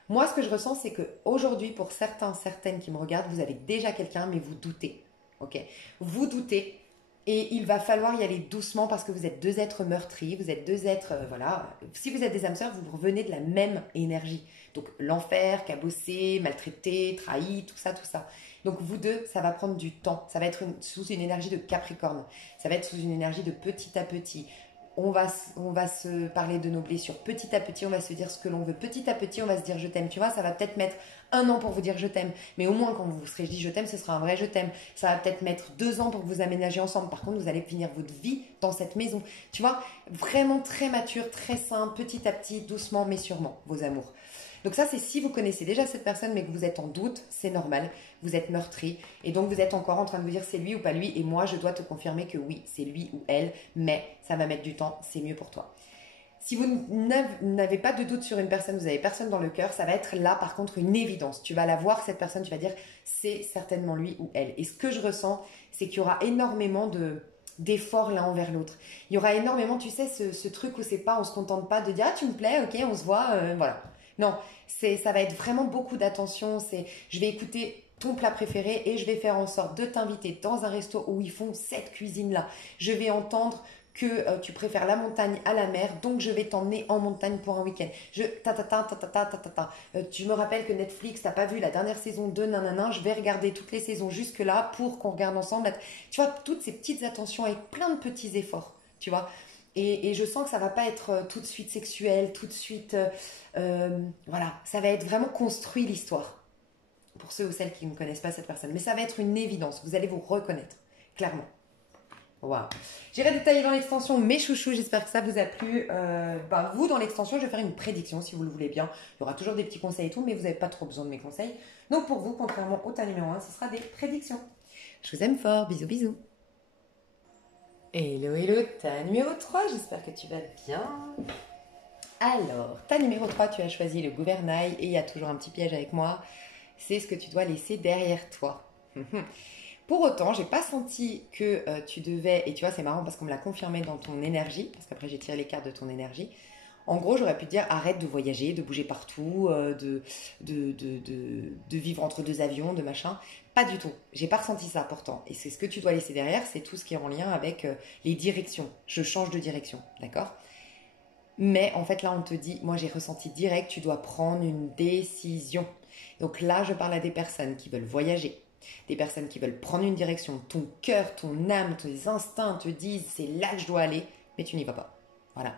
Moi, ce que je ressens, c'est qu'aujourd'hui, pour certains, certaines qui me regardent, vous avez déjà quelqu'un, mais vous doutez. Ok? Vous doutez. Et il va falloir y aller doucement parce que vous êtes deux êtres meurtris, vous êtes deux êtres, voilà. Si vous êtes des âmes sœurs, vous revenez de la même énergie. Donc l'enfer, cabossé, maltraité, trahi, tout ça, tout ça. Donc vous deux, ça va prendre du temps. Ça va être sous une énergie de Capricorne. Ça va être sous une énergie de petit à petit. On va se parler de nos blessures. Petit à petit, on va se dire ce que l'on veut. Petit à petit, on va se dire je t'aime. Tu vois, ça va peut-être mettre 1 an pour vous dire je t'aime. Mais au moins, quand vous vous serez dit je t'aime, ce sera un vrai je t'aime. Ça va peut-être mettre 2 ans pour que vous aménagiez ensemble. Par contre, vous allez finir votre vie dans cette maison. Tu vois, vraiment très mature, très simple, petit à petit, doucement, mais sûrement, vos amours. Donc ça, c'est si vous connaissez déjà cette personne, mais que vous êtes en doute, c'est normal. Vous êtes meurtri. Et donc, vous êtes encore en train de vous dire c'est lui ou pas lui. Et moi, je dois te confirmer que oui, c'est lui ou elle. Mais ça va mettre du temps. C'est mieux pour toi. Si vous n'avez pas de doute sur une personne, vous n'avez personne dans le cœur, ça va être là, par contre, une évidence. Tu vas la voir, cette personne, tu vas dire c'est certainement lui ou elle. Et ce que je ressens, c'est qu'il y aura énormément d'efforts l'un envers l'autre. Il y aura énormément, tu sais, ce truc où c'est pas, on se contente pas de dire ah tu me plais, ok, on se voit, voilà. Non, ça va être vraiment beaucoup d'attention. Je vais écouter ton plat préféré et je vais faire en sorte de t'inviter dans un resto où ils font cette cuisine-là. Je vais entendre que tu préfères la montagne à la mer, donc je vais t'emmener en montagne pour un week-end. Tu me rappelles que Netflix, t'as pas vu la dernière saison de nanana, je vais regarder toutes les saisons jusque-là pour qu'on regarde ensemble. Tu vois, toutes ces petites attentions avec plein de petits efforts, tu vois. Et je sens que ça va pas être tout de suite sexuel, tout de suite... voilà, ça va être vraiment construit l'histoire. Pour ceux ou celles qui ne connaissent pas cette personne. Mais ça va être une évidence, vous allez vous reconnaître, clairement. Waouh. J'irai détailler dans l'extension mes chouchous, j'espère que ça vous a plu. Vous, dans l'extension, je vais faire une prédiction si vous le voulez bien. Il y aura toujours des petits conseils et tout, mais vous n'avez pas trop besoin de mes conseils. Donc pour vous, contrairement au tas numéro 1, ce sera des prédictions. Je vous aime fort, bisous bisous. Hello, hello, tas numéro 3, j'espère que tu vas bien. Alors, tas numéro 3, tu as choisi le gouvernail et il y a toujours un petit piège avec moi. C'est ce que tu dois laisser derrière toi. Pour autant, j'ai pas senti que tu devais, et tu vois, c'est marrant parce qu'on me l'a confirmé dans ton énergie, parce qu'après j'ai tiré les cartes de ton énergie. En gros, j'aurais pu te dire arrête de voyager, de bouger partout, de vivre entre deux avions, de machin. Pas du tout. J'ai pas ressenti ça pourtant. Et c'est ce que tu dois laisser derrière, c'est tout ce qui est en lien avec les directions. Je change de direction, d'accord? Mais en fait, là, on te dit, moi j'ai ressenti direct, tu dois prendre une décision. Donc là, je parle à des personnes qui veulent voyager, des personnes qui veulent prendre une direction. Ton cœur, ton âme, tes instincts te disent c'est là que je dois aller, mais tu n'y vas pas. Voilà.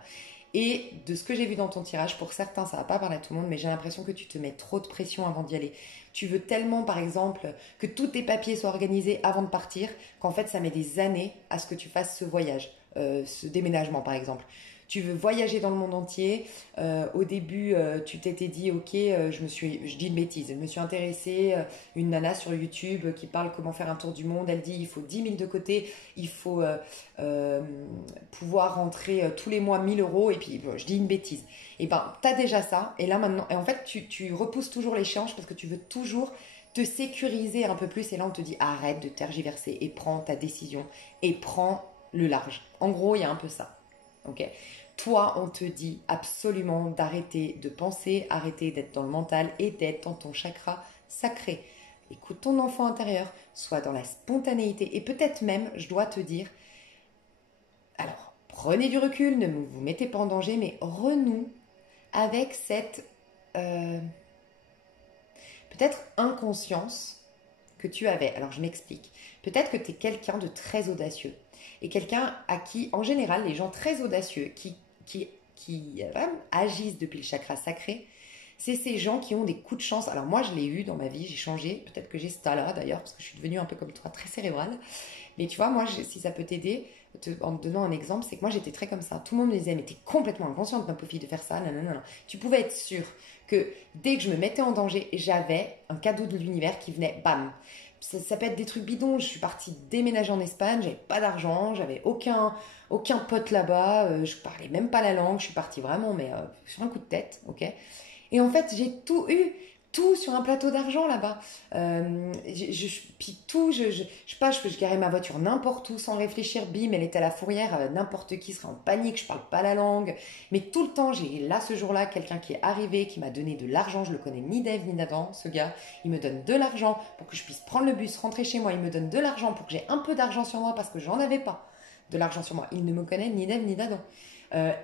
Et de ce que j'ai vu dans ton tirage, pour certains, ça va pas parler à tout le monde, mais j'ai l'impression que tu te mets trop de pression avant d'y aller. Tu veux tellement, par exemple, que tous tes papiers soient organisés avant de partir, qu'en fait, ça met des années à ce que tu fasses ce voyage, ce déménagement, par exemple. Tu veux voyager dans le monde entier. Au début, tu t'étais dit, ok, je dis une bêtise, je me suis intéressée, une nana sur YouTube qui parle comment faire un tour du monde. Elle dit, il faut 10 000 de côté, il faut pouvoir rentrer tous les mois 1 000 euros. Et puis, je dis une bêtise. Et ben, tu as déjà ça. Et là, maintenant, et en fait, tu repousses toujours l'échéance parce que tu veux toujours te sécuriser un peu plus. Et là, on te dit, arrête de tergiverser et prends ta décision et prends le large. En gros, il y a un peu ça. Ok. Toi, on te dit absolument d'arrêter de penser, arrêter d'être dans le mental et d'être dans ton chakra sacré. Écoute ton enfant intérieur, sois dans la spontanéité et peut-être même, je dois te dire, alors prenez du recul, ne vous mettez pas en danger, mais renoue avec cette peut-être inconscience que tu avais. Alors je m'explique. Peut-être que tu es quelqu'un de très audacieux et quelqu'un à qui, en général, les gens très audacieux qui agissent depuis le chakra sacré, c'est ces gens qui ont des coups de chance. Alors moi, je l'ai eu dans ma vie, j'ai changé. Peut-être que j'ai ce tas-là d'ailleurs, parce que je suis devenue un peu comme toi, très cérébrale. Mais tu vois, moi, si ça peut t'aider, en te donnant un exemple, c'est que moi, j'étais très comme ça. Tout le monde me disait, mais t'es complètement inconsciente, ma pauvre fille, de faire ça. Non, non, non. Tu pouvais être sûre que dès que je me mettais en danger, j'avais un cadeau de l'univers qui venait, bam. Ça peut être des trucs bidons. Je suis partie déménager en Espagne, j'avais pas d'argent, j'avais aucun pote là-bas, je parlais même pas la langue, je suis partie vraiment, mais sur un coup de tête, ok. Et en fait, j'ai tout eu, tout sur un plateau d'argent là-bas. Puis tout, je sais pas, je garais ma voiture n'importe où sans réfléchir, bim, elle était à la fourrière, n'importe qui serait en panique, je parle pas la langue. Mais tout le temps, j'ai là ce jour-là quelqu'un qui est arrivé, qui m'a donné de l'argent, je le connais ni d'Ève ni d'Adam, ce gars. Il me donne de l'argent pour que je puisse prendre le bus, rentrer chez moi, il me donne de l'argent pour que j'ai un peu d'argent sur moi parce que j'en avais pas de l'argent sur moi. Il ne me connaît ni d'Ève ni d'Adam.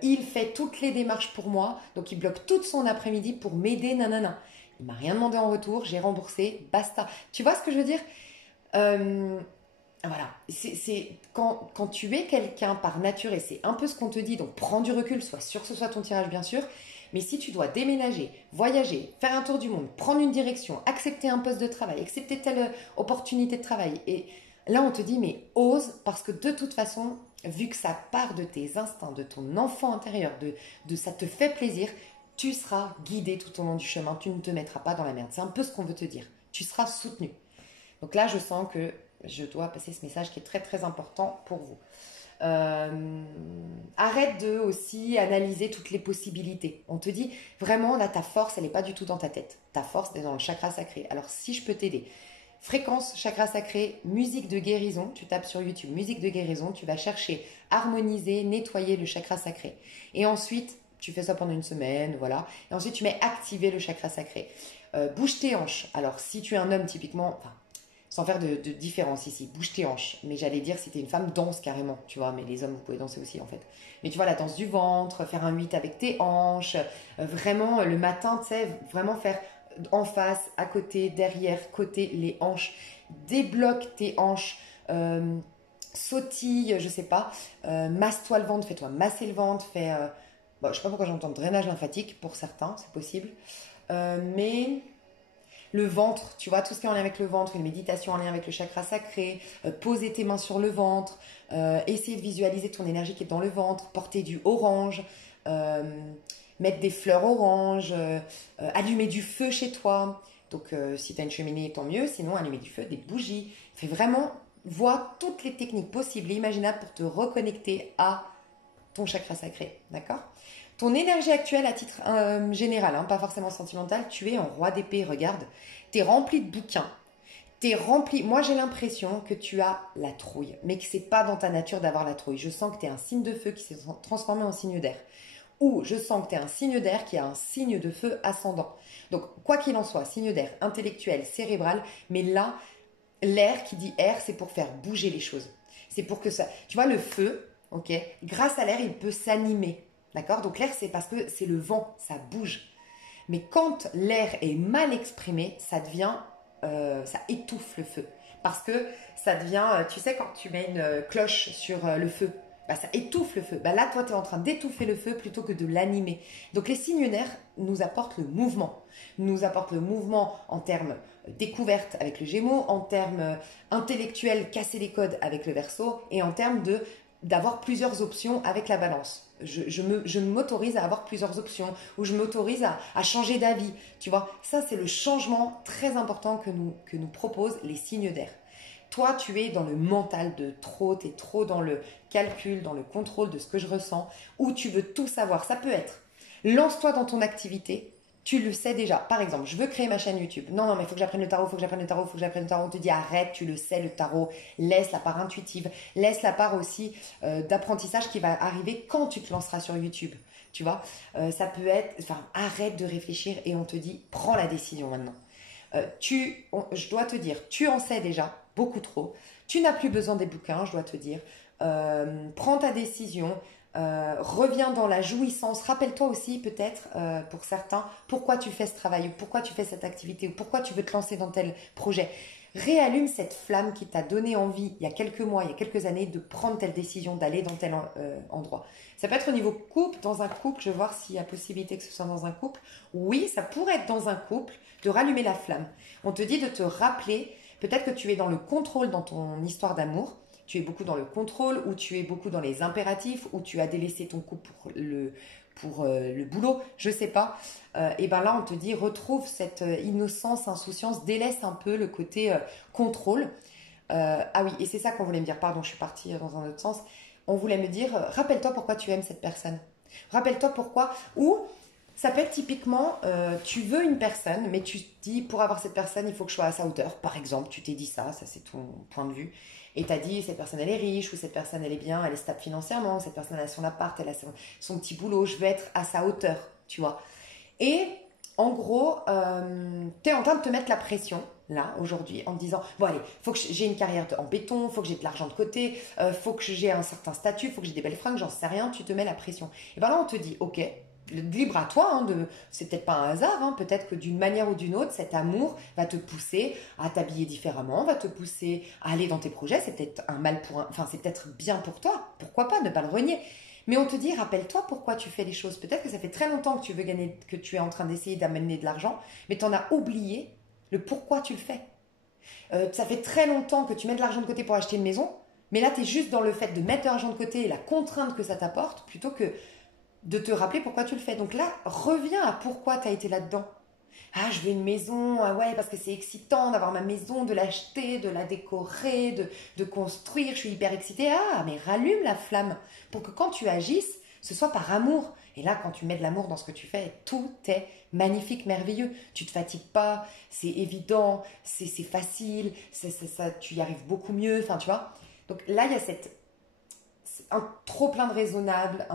Il fait toutes les démarches pour moi, donc il bloque toute son après-midi pour m'aider, nanana. Il m'a rien demandé en retour, j'ai remboursé, basta. Tu vois ce que je veux dire? Voilà, c'est quand tu es quelqu'un par nature, et c'est un peu ce qu'on te dit, donc prends du recul, sois sûr que ce soit ton tirage bien sûr, mais si tu dois déménager, voyager, faire un tour du monde, prendre une direction, accepter un poste de travail, accepter telle opportunité de travail, et là on te dit mais ose, parce que de toute façon, vu que ça part de tes instincts, de ton enfant intérieur, de ça te fait plaisir, tu seras guidé tout au long du chemin, tu ne te mettras pas dans la merde. C'est un peu ce qu'on veut te dire. Tu seras soutenu. Donc là, je sens que je dois passer ce message qui est très très important pour vous. Arrête de aussi analyser toutes les possibilités. On te dit vraiment là, ta force, elle n'est pas du tout dans ta tête. Ta force, elle est dans le chakra sacré. Alors si je peux t'aider, fréquence, chakra sacré, musique de guérison, tu tapes sur YouTube musique de guérison, tu vas chercher harmoniser, nettoyer le chakra sacré. Et ensuite, tu fais ça pendant une semaine, voilà. Et ensuite, tu mets activer le chakra sacré. Bouge tes hanches. Alors, si tu es un homme, typiquement, enfin, sans faire de différence ici, bouge tes hanches. Mais j'allais dire, si tu es une femme, danse carrément, tu vois. Mais les hommes, vous pouvez danser aussi, en fait. Mais tu vois, la danse du ventre, faire un 8 avec tes hanches. Vraiment, le matin, tu sais, vraiment faire en face, à côté, derrière, côté, les hanches. Débloque tes hanches. Sautille, je sais pas. Masse-toi le ventre, fais-toi masser le ventre, fais... Bon, je ne sais pas pourquoi j'entends drainage lymphatique, pour certains, c'est possible. Mais le ventre, tu vois, tout ce qui est en lien avec le ventre, une méditation en lien avec le chakra sacré, poser tes mains sur le ventre, essayer de visualiser ton énergie qui est dans le ventre, porter du orange, mettre des fleurs oranges, allumer du feu chez toi. Donc, si tu as une cheminée, tant mieux. Sinon, allumer du feu, des bougies. Fais vraiment, vois toutes les techniques possibles et imaginables pour te reconnecter à ton chakra sacré, d'accord? Ton énergie actuelle à titre général, hein, pas forcément sentimental, tu es en roi d'épée, regarde. Tu es rempli de bouquins, t'es rempli. Moi, j'ai l'impression que tu as la trouille, mais que c'est pas dans ta nature d'avoir la trouille. Je sens que tu es un signe de feu qui s'est transformé en signe d'air. Ou je sens que tu es un signe d'air qui a un signe de feu ascendant. Donc, quoi qu'il en soit, signe d'air intellectuel, cérébral, mais là, l'air qui dit air, c'est pour faire bouger les choses. C'est pour que ça... Tu vois, le feu, ok, grâce à l'air, il peut s'animer. D'accord? Donc l'air, c'est parce que c'est le vent, ça bouge. Mais quand l'air est mal exprimé, ça devient, ça étouffe le feu. Parce que ça devient, tu sais, quand tu mets une cloche sur le feu, bah, ça étouffe le feu. Bah, là, toi, tu es en train d'étouffer le feu plutôt que de l'animer. Donc les signes d'air nous apportent le mouvement. Nous apportent le mouvement en termes découverte avec le Gémeaux, en termes intellectuels, casser les codes avec le Verseau, et en termes d'avoir plusieurs options avec la Balance. Je m'autorise à avoir plusieurs options, ou je m'autorise à changer d'avis. Tu vois, ça c'est le changement très important que nous proposent les signes d'air. Toi, tu es dans le mental de trop, tu es trop dans le calcul, dans le contrôle de ce que je ressens, ou tu veux tout savoir. Ça peut être, lance-toi dans ton activité, tu le sais déjà. Par exemple, je veux créer ma chaîne YouTube. Non, non, mais il faut que j'apprenne le tarot, il faut que j'apprenne le tarot, il faut que j'apprenne le tarot. On te dit arrête, tu le sais, le tarot. Laisse la part intuitive. Laisse la part aussi d'apprentissage qui va arriver quand tu te lanceras sur YouTube. Tu vois, ça peut être, enfin, arrête de réfléchir et on te dit, prends la décision maintenant. Je dois te dire, tu en sais déjà beaucoup trop. Tu n'as plus besoin des bouquins, je dois te dire. Prends ta décision. Reviens dans la jouissance. Rappelle-toi aussi peut-être pour certains pourquoi tu fais ce travail ou pourquoi tu fais cette activité ou pourquoi tu veux te lancer dans tel projet. Réallume cette flamme qui t'a donné envie il y a quelques mois, il y a quelques années de prendre telle décision, d'aller dans tel endroit. Ça peut être au niveau couple, dans un couple, je vais voir s'il y a possibilité que ce soit dans un couple. Oui, ça pourrait être dans un couple, de rallumer la flamme. On te dit de te rappeler, peut-être que tu es dans le contrôle dans ton histoire d'amour. Tu es beaucoup dans le contrôle, ou tu es beaucoup dans les impératifs, ou tu as délaissé ton couple pour le boulot, je sais pas. Et ben là, on te dit, retrouve cette innocence, insouciance, délaisse un peu le côté contrôle. Ah oui, et c'est ça qu'on voulait me dire, pardon, je suis partie dans un autre sens. On voulait me dire, rappelle-toi pourquoi tu aimes cette personne. Rappelle-toi pourquoi, ou Ça peut être typiquement, tu veux une personne, mais tu te dis, pour avoir cette personne, il faut que je sois à sa hauteur. Par exemple, tu t'es dit ça c'est ton point de vue. Et tu as dit, cette personne, elle est riche, ou cette personne, elle est bien, elle est stable financièrement, ou cette personne, elle a son appart, elle a son petit boulot, je veux être à sa hauteur, tu vois. Et en gros, tu es en train de te mettre la pression, là, aujourd'hui, en te disant, bon allez, faut que j'ai une carrière en béton, faut que j'ai de l'argent de côté, faut que j'ai un certain statut, faut que j'ai des belles fringues, j'en sais rien, tu te mets la pression. Et bien là, on te dit, ok, libre à toi, hein, c'est peut-être pas un hasard, hein, peut-être que d'une manière ou d'une autre, cet amour va te pousser à t'habiller différemment, va te pousser à aller dans tes projets, c'est peut-être un mal pour enfin c'est peut-être bien pour toi, pourquoi pas, ne pas le renier. Mais on te dit, rappelle-toi pourquoi tu fais les choses. Peut-être que ça fait très longtemps que tu veux gagner, que tu es en train d'essayer d'amener de l'argent, mais tu en as oublié le pourquoi tu le fais. Ça fait très longtemps que tu mets de l'argent de côté pour acheter une maison, mais là tu es juste dans le fait de mettre de l'argent de côté et la contrainte que ça t'apporte, plutôt que de te rappeler pourquoi tu le fais. Donc là, reviens à pourquoi tu as été là-dedans. Ah, je veux une maison, ah ouais, parce que c'est excitant d'avoir ma maison, de l'acheter, de la décorer, de construire, je suis hyper excitée. Ah, mais rallume la flamme pour que quand tu agisses, ce soit par amour. Et là, quand tu mets de l'amour dans ce que tu fais, tout est magnifique, merveilleux. Tu te fatigues pas, c'est évident, c'est facile, ça, tu y arrives beaucoup mieux, enfin, tu vois. Donc là, il y a un trop plein de raisonnable,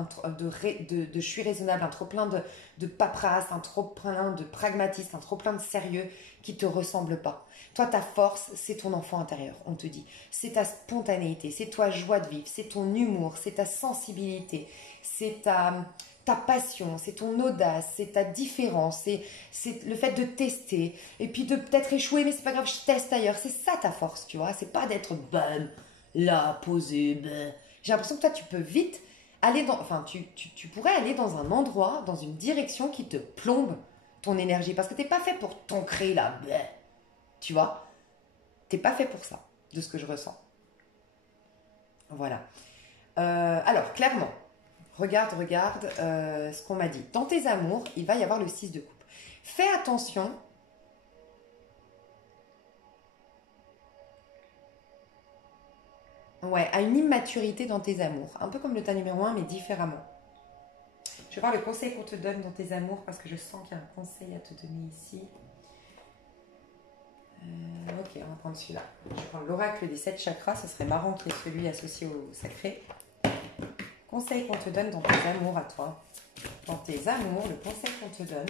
je suis raisonnable, un trop plein de paperasse, un trop plein de pragmatisme, un trop plein de sérieux qui te ressemble pas. Toi, ta force, c'est ton enfant intérieur, on te dit. C'est ta spontanéité, c'est ta joie de vivre, c'est ton humour, c'est ta sensibilité, c'est ta passion, c'est ton audace, c'est ta différence, c'est le fait de tester, et puis de peut-être échouer, mais c'est pas grave, je teste ailleurs. C'est ça ta force, tu vois. C'est pas d'être bonne, là, posée, ben. J'ai l'impression que toi, tu peux vite aller dans... Enfin, tu pourrais aller dans un endroit, dans une direction qui te plombe ton énergie. Parce que t'es pas fait pour t'ancrer là. Bleh. Tu vois. T'es pas fait pour ça, de ce que je ressens. Voilà. Alors, clairement, regarde ce qu'on m'a dit. Dans tes amours, il va y avoir le 6 de coupe. Fais attention. Ouais, à une immaturité dans tes amours. Un peu comme le tas numéro 1, mais différemment. Je vais voir le conseil qu'on te donne dans tes amours parce que je sens qu'il y a un conseil à te donner ici. Ok, on va prendre celui-là. Je vais prendre l'oracle des 7 chakras. Ce serait marrant qu'il y ait celui associé au sacré. Conseil qu'on te donne dans tes amours à toi. Dans tes amours, le conseil qu'on te donne.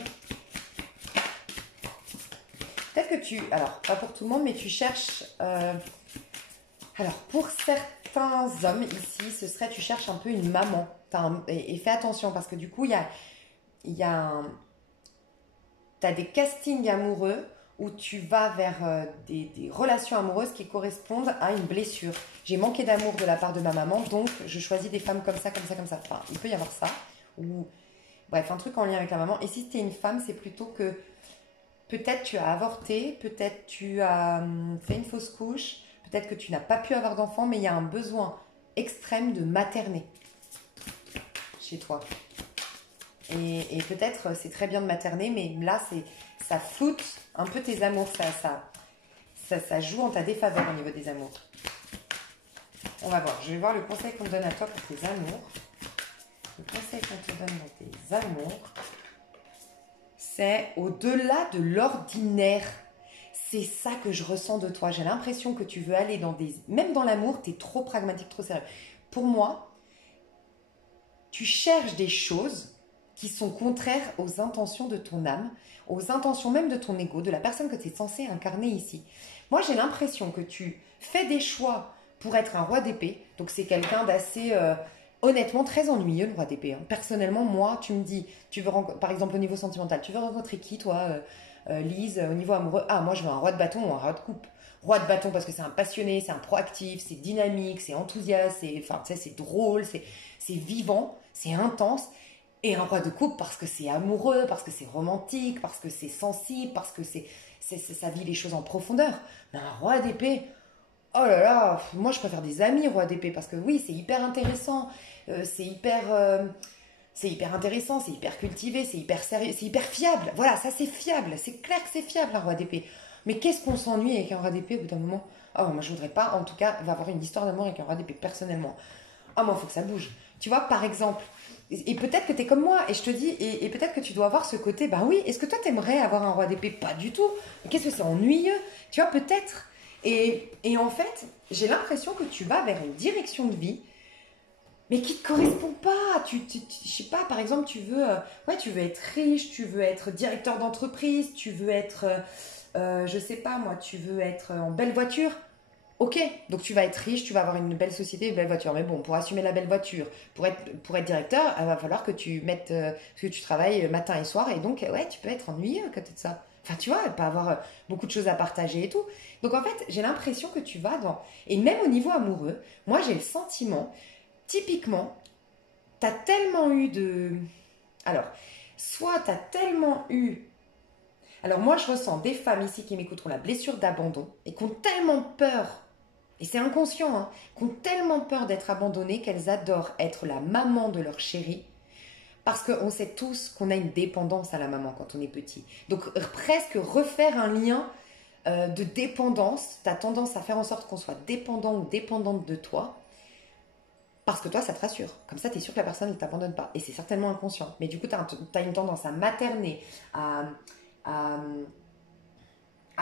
Peut-être que tu... Alors, pas pour tout le monde, mais tu cherches... Alors, pour certains hommes ici, ce serait tu cherches un peu une maman. Et fais attention parce que du coup, t'as des castings amoureux où tu vas vers des relations amoureuses qui correspondent à une blessure. J'ai manqué d'amour de la part de ma maman, donc je choisis des femmes comme ça, comme ça, comme ça. Enfin, il peut y avoir ça. Ou, bref, un truc en lien avec la maman. Et si t'es une femme, c'est plutôt que peut-être tu as avorté, peut-être tu as fait une fausse couche, peut-être que tu n'as pas pu avoir d'enfant, mais il y a un besoin extrême de materner chez toi. Et peut-être c'est très bien de materner, mais là, ça floute un peu tes amours. Ça joue en ta défaveur au niveau des amours. On va voir. Je vais voir le conseil qu'on te donne à toi pour tes amours. Le conseil qu'on te donne dans tes amours, c'est au-delà de l'ordinaire. C'est ça que je ressens de toi. J'ai l'impression que tu veux aller dans des... Même dans l'amour, tu es trop pragmatique, trop sérieux. Pour moi, tu cherches des choses qui sont contraires aux intentions de ton âme, aux intentions même de ton ego, de la personne que tu es censé incarner ici. Moi, j'ai l'impression que tu fais des choix pour être un roi d'épée. Donc, c'est quelqu'un d'assez... honnêtement, très ennuyeux, le roi d'épée. Hein. Personnellement, moi, tu me dis, par exemple, au niveau sentimental, tu veux rencontrer qui, toi Lise, au niveau amoureux? Ah, moi, je veux un roi de bâton ou un roi de coupe. Roi de bâton parce que c'est un passionné, c'est un proactif, c'est dynamique, c'est enthousiaste, c'est drôle, c'est vivant, c'est intense. Et un roi de coupe parce que c'est amoureux, parce que c'est romantique, parce que c'est sensible, parce que ça vit les choses en profondeur. Mais un roi d'épée, oh là là, moi je préfère des amis roi d'épée parce que oui, c'est hyper intéressant, c'est hyper intéressant, c'est hyper cultivé, c'est hyper sérieux, c'est hyper fiable. Voilà, ça c'est fiable, c'est clair que c'est fiable un roi d'épée. Mais qu'est-ce qu'on s'ennuie avec un roi d'épée au bout d'un moment? Oh, moi je voudrais pas, en tout cas, avoir une histoire d'amour avec un roi d'épée personnellement. Ah, moi il faut que ça bouge. Tu vois, par exemple, Et peut-être que tu es comme moi, et je te dis, et peut-être que tu dois avoir ce côté, bah oui, est-ce que toi t'aimerais avoir un roi d'épée? Pas du tout. Mais qu'est-ce que c'est ennuyeux? Tu vois, peut-être. Et en fait, j'ai l'impression que tu vas vers une direction de vie, mais qui te correspond pas. Je sais pas, par exemple, ouais, tu veux être riche, tu veux être directeur d'entreprise, tu veux être, je sais pas moi, tu veux être en belle voiture. Ok, donc tu vas être riche, tu vas avoir une belle société, une belle voiture. Mais bon, pour assumer la belle voiture, pour être directeur, il va falloir que tu mettes, que tu travailles matin et soir. Et donc, ouais, tu peux être ennuyeux à côté de ça. Enfin, tu vois, pas avoir beaucoup de choses à partager et tout. Donc, en fait, j'ai l'impression que tu vas dans... Et même au niveau amoureux, moi, j'ai le sentiment, typiquement, t'as tellement eu de... Alors, soit t'as tellement eu... Alors, moi, je ressens des femmes ici qui m'écouteront la blessure d'abandon et qui ont tellement peur, et c'est inconscient, hein, qui ont tellement peur d'être abandonnées qu'elles adorent être la maman de leur chéri. Parce qu'on sait tous qu'on a une dépendance à la maman quand on est petit. Donc, presque refaire un lien de dépendance, tu as tendance à faire en sorte qu'on soit dépendant ou dépendante de toi. Parce que toi, ça te rassure. Comme ça, tu es sûr que la personne ne t'abandonne pas. Et c'est certainement inconscient. Mais du coup, tu as une tendance à materner, à, à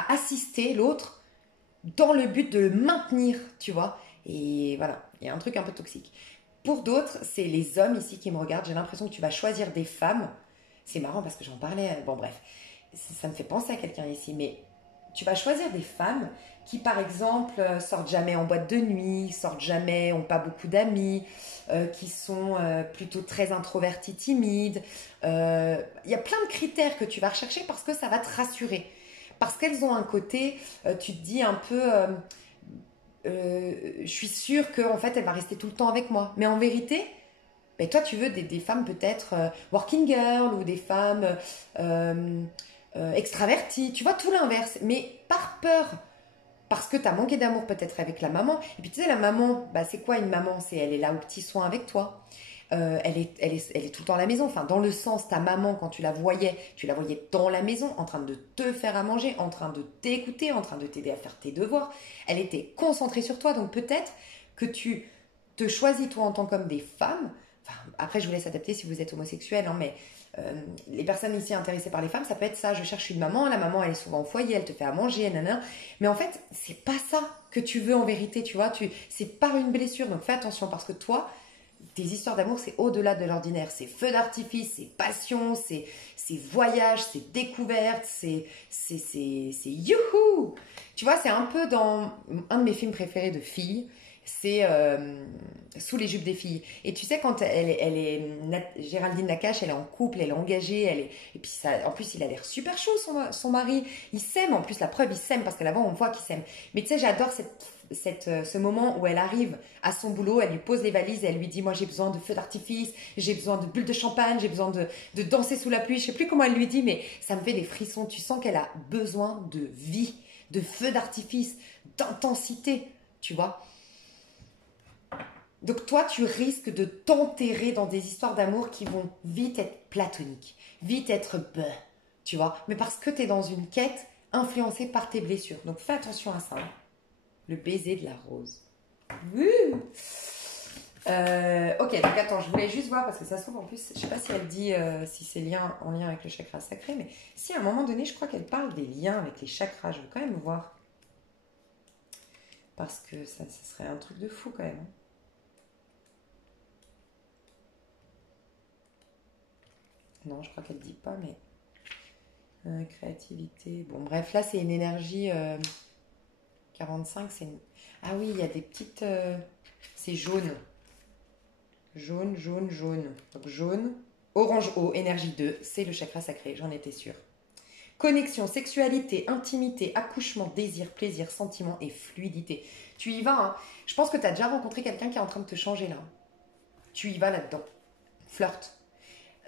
assister l'autre dans le but de le maintenir, tu vois. Et voilà, il y a un truc un peu toxique. Pour d'autres, c'est les hommes ici qui me regardent. J'ai l'impression que tu vas choisir des femmes. C'est marrant parce que j'en parlais. Bon, bref, ça me fait penser à quelqu'un ici. Mais tu vas choisir des femmes qui, par exemple, sortent jamais en boîte de nuit, sortent jamais, ont pas beaucoup d'amis, qui sont plutôt très introverties, timides. Il y a plein de critères que tu vas rechercher parce que ça va te rassurer. Parce qu'elles ont un côté, tu te dis un peu, je suis sûre qu'en fait, elle va rester tout le temps avec moi. Mais en vérité, ben, toi, tu veux des femmes peut-être working girl ou des femmes extraverties. Tu vois, tout l'inverse. Mais par peur, parce que tu as manqué d'amour peut-être avec la maman. Et puis tu sais, la maman, bah, c'est quoi une maman? Elle est là aux petits soins avec toi. Elle est tout le temps à la maison. Enfin, dans le sens, ta maman, quand tu la voyais dans la maison, en train de te faire à manger, en train de t'écouter, en train de t'aider à faire tes devoirs. Elle était concentrée sur toi. Donc peut-être que tu te choisis toi en tant qu'homme des femmes. Enfin, après, je vous laisse adapter si vous êtes homosexuel, hein, mais les personnes ici intéressées par les femmes, ça peut être ça. Je cherche une maman, la maman elle est souvent au foyer, elle te fait à manger, nanana. Mais en fait, c'est pas ça que tu veux en vérité, tu vois. C'est par une blessure, donc fais attention parce que toi, tes histoires d'amour, c'est au-delà de l'ordinaire. C'est feu d'artifice, c'est passion, c'est voyage, c'est découverte, c'est youhou. Tu vois, c'est un peu dans un de mes films préférés de filles, c'est Sous les jupes des filles. Et tu sais, quand Géraldine Nakache, elle est en couple, elle est engagée, et puis ça, en plus, il a l'air super chaud, son mari. Il s'aime, en plus, la preuve, il s'aime, parce qu'à l'avant, on voit qu'il s'aime. Mais tu sais, j'adore ce moment où elle arrive à son boulot, elle lui pose les valises et elle lui dit, moi j'ai besoin de feux d'artifice, j'ai besoin de bulles de champagne, j'ai besoin de danser sous la pluie. Je sais plus comment elle lui dit, mais ça me fait des frissons. Tu sens qu'elle a besoin de vie, de feux d'artifice, d'intensité, tu vois. Donc toi, tu risques de t'enterrer dans des histoires d'amour qui vont vite être platoniques, vite être tu vois. Mais parce que tu es dans une quête influencée par tes blessures. Donc fais attention à ça. Le baiser de la rose. Ok, donc attends, je voulais juste voir parce que ça se trouve en plus, je sais pas si elle dit si c'est en lien avec le chakra sacré, mais si à un moment donné, je crois qu'elle parle des liens avec les chakras, je veux quand même voir. Parce que ça serait un truc de fou quand même. Non, je crois qu'elle dit pas, mais créativité. Bon, bref, là c'est une énergie 45. Ah oui, il y a des petites. C'est jaune. Jaune, jaune, jaune. Donc jaune. Orange eau, énergie 2, c'est le chakra sacré, j'en étais sûre. Connexion, sexualité, intimité, accouchement, désir, plaisir, sentiment et fluidité. Tu y vas, hein. Je pense que tu as déjà rencontré quelqu'un qui est en train de te changer là. Tu y vas là-dedans. Flirte.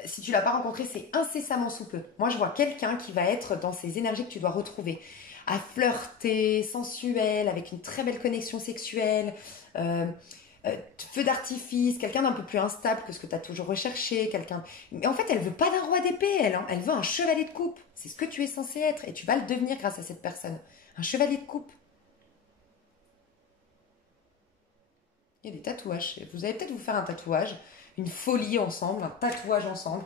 Si tu l'as pas rencontré, c'est incessamment sous peu. Moi, je vois quelqu'un qui va être dans ces énergies que tu dois retrouver. À flirter, sensuel, avec une très belle connexion sexuelle, feu d'artifice, quelqu'un d'un peu plus instable que ce que tu as toujours recherché, quelqu'un... Mais en fait, elle veut pas d'un roi d'épée, elle. Hein. Elle veut un chevalier de coupe. C'est ce que tu es censé être et tu vas le devenir grâce à cette personne. Un chevalier de coupe. Il y a des tatouages. Vous allez peut-être vous faire un tatouage. une folie ensemble, un tatouage ensemble.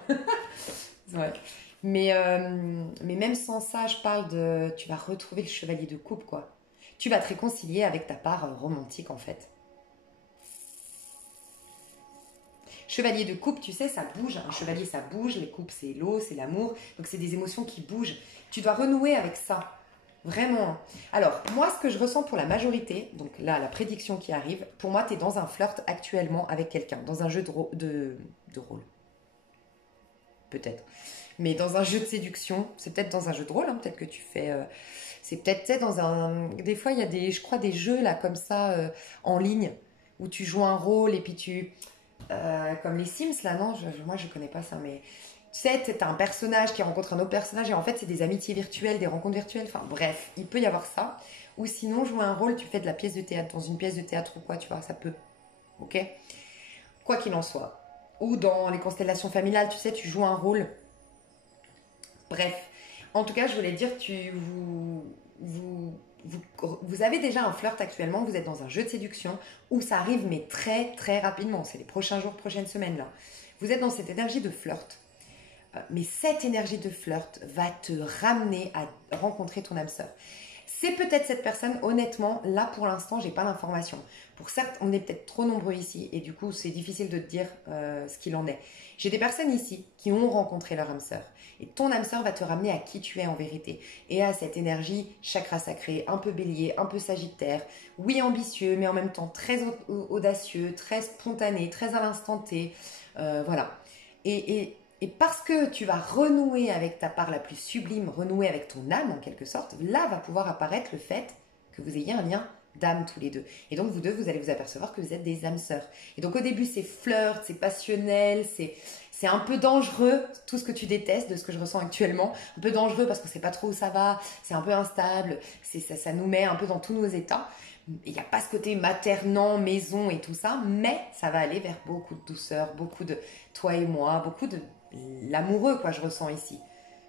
Ouais. Mais même sans ça, je parle de... Tu vas retrouver le chevalier de coupe, quoi. Tu vas te réconcilier avec ta part romantique, en fait. Chevalier de coupe, tu sais, ça bouge. Un chevalier, ça bouge. Les coupes, c'est l'eau, c'est l'amour. Donc, c'est des émotions qui bougent. Tu dois renouer avec ça. Vraiment. Alors, moi, ce que je ressens pour la majorité, donc là, la prédiction qui arrive, pour moi, tu es dans un flirt actuellement avec quelqu'un, dans un jeu de rôle. Peut-être. Mais dans un jeu de séduction, c'est peut-être dans un jeu de rôle, hein, peut-être que tu fais... c'est peut-être, tu sais, dans un... Des fois, il y a des, je crois, des jeux, là, comme ça, en ligne, où tu joues un rôle et puis tu... comme les Sims, là, non, moi, je connais pas ça, mais... Tu sais, tu as un personnage qui rencontre un autre personnage et en fait, c'est des amitiés virtuelles, des rencontres virtuelles. Enfin, bref, il peut y avoir ça. Ou sinon, jouer un rôle, tu fais de la pièce de théâtre, dans une pièce de théâtre ou quoi, tu vois, ça peut. Ok? Quoi qu'il en soit. Ou dans les constellations familiales, tu sais, tu joues un rôle. Bref. En tout cas, je voulais dire, vous avez déjà un flirt actuellement, vous êtes dans un jeu de séduction où ça arrive, mais très, très rapidement. C'est les prochains jours, prochaines semaines, là. Vous êtes dans cette énergie de flirt. Mais cette énergie de flirt va te ramener à rencontrer ton âme sœur. C'est peut-être cette personne, honnêtement, là pour l'instant, j'ai pas l'information. Pour certes, on est peut-être trop nombreux ici et du coup, c'est difficile de te dire ce qu'il en est. J'ai des personnes ici qui ont rencontré leur âme sœur. Et ton âme sœur va te ramener à qui tu es en vérité. Et à cette énergie chakra sacré, un peu bélier, un peu sagittaire. Oui, ambitieux, mais en même temps très audacieux, très spontané, très à l'instant T. Voilà. Et parce que tu vas renouer avec ta part la plus sublime, renouer avec ton âme en quelque sorte, là va pouvoir apparaître le fait que vous ayez un lien d'âme tous les deux. Et donc vous deux, vous allez vous apercevoir que vous êtes des âmes sœurs. Et donc au début, c'est flirt, c'est passionnel, c'est un peu dangereux, tout ce que tu détestes de ce que je ressens actuellement. Un peu dangereux parce qu'on ne sait pas trop où ça va, c'est un peu instable, ça nous met un peu dans tous nos états. Il n'y a pas ce côté maternant, maison et tout ça, mais ça va aller vers beaucoup de douceur, beaucoup de toi et moi, beaucoup de l'amoureux, quoi, je ressens ici.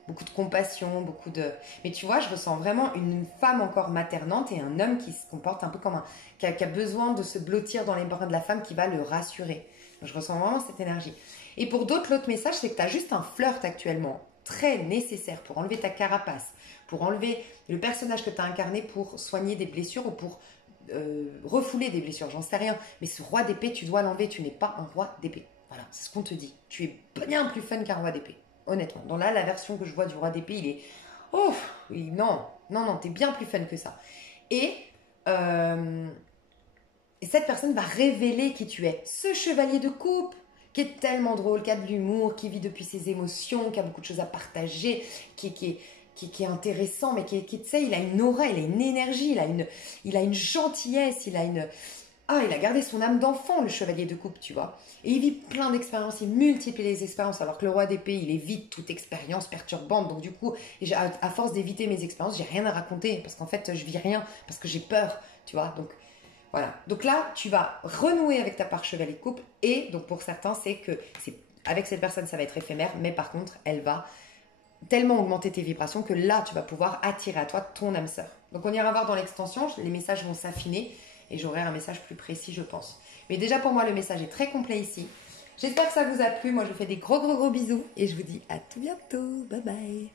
Beaucoup de compassion, beaucoup de... Mais tu vois, je ressens vraiment une femme encore maternante et un homme qui se comporte un peu comme un... qui a besoin de se blottir dans les bras de la femme qui va le rassurer. Donc, je ressens vraiment cette énergie. Et pour d'autres, l'autre message, c'est que tu as juste un flirt actuellement, très nécessaire pour enlever ta carapace, pour enlever le personnage que tu as incarné pour soigner des blessures ou pour refouler des blessures, j'en sais rien. Mais ce roi d'épée, tu dois l'enlever, tu n'es pas un roi d'épée. Voilà, c'est ce qu'on te dit. Tu es bien plus fun qu'un roi d'épée, honnêtement. Dans là, la version que je vois du roi d'épée, il est... Oh, non, t'es bien plus fun que ça. Et cette personne va révéler qui tu es. Ce chevalier de coupe, qui est tellement drôle, qui a de l'humour, qui vit depuis ses émotions, qui a beaucoup de choses à partager, qui est intéressant, mais tu sais, il a une aura, il a une énergie, il a une gentillesse, il a gardé son âme d'enfant, le chevalier de coupe, tu vois. Et il vit plein d'expériences, il multiplie les expériences, alors que le roi d'épée, il évite toute expérience perturbante. Donc du coup, à force d'éviter mes expériences, j'ai rien à raconter, parce qu'en fait, je vis rien, parce que j'ai peur, tu vois. Donc voilà. Donc là, tu vas renouer avec ta part chevalier de coupe, et donc pour certains, avec cette personne, ça va être éphémère, mais par contre, elle va tellement augmenter tes vibrations que là, tu vas pouvoir attirer à toi ton âme sœur. Donc on ira voir dans l'extension, les messages vont s'affiner, et j'aurai un message plus précis, je pense. Mais déjà, pour moi, le message est très complet ici. J'espère que ça vous a plu. Moi, je vous fais des gros bisous. Et je vous dis à tout bientôt. Bye bye.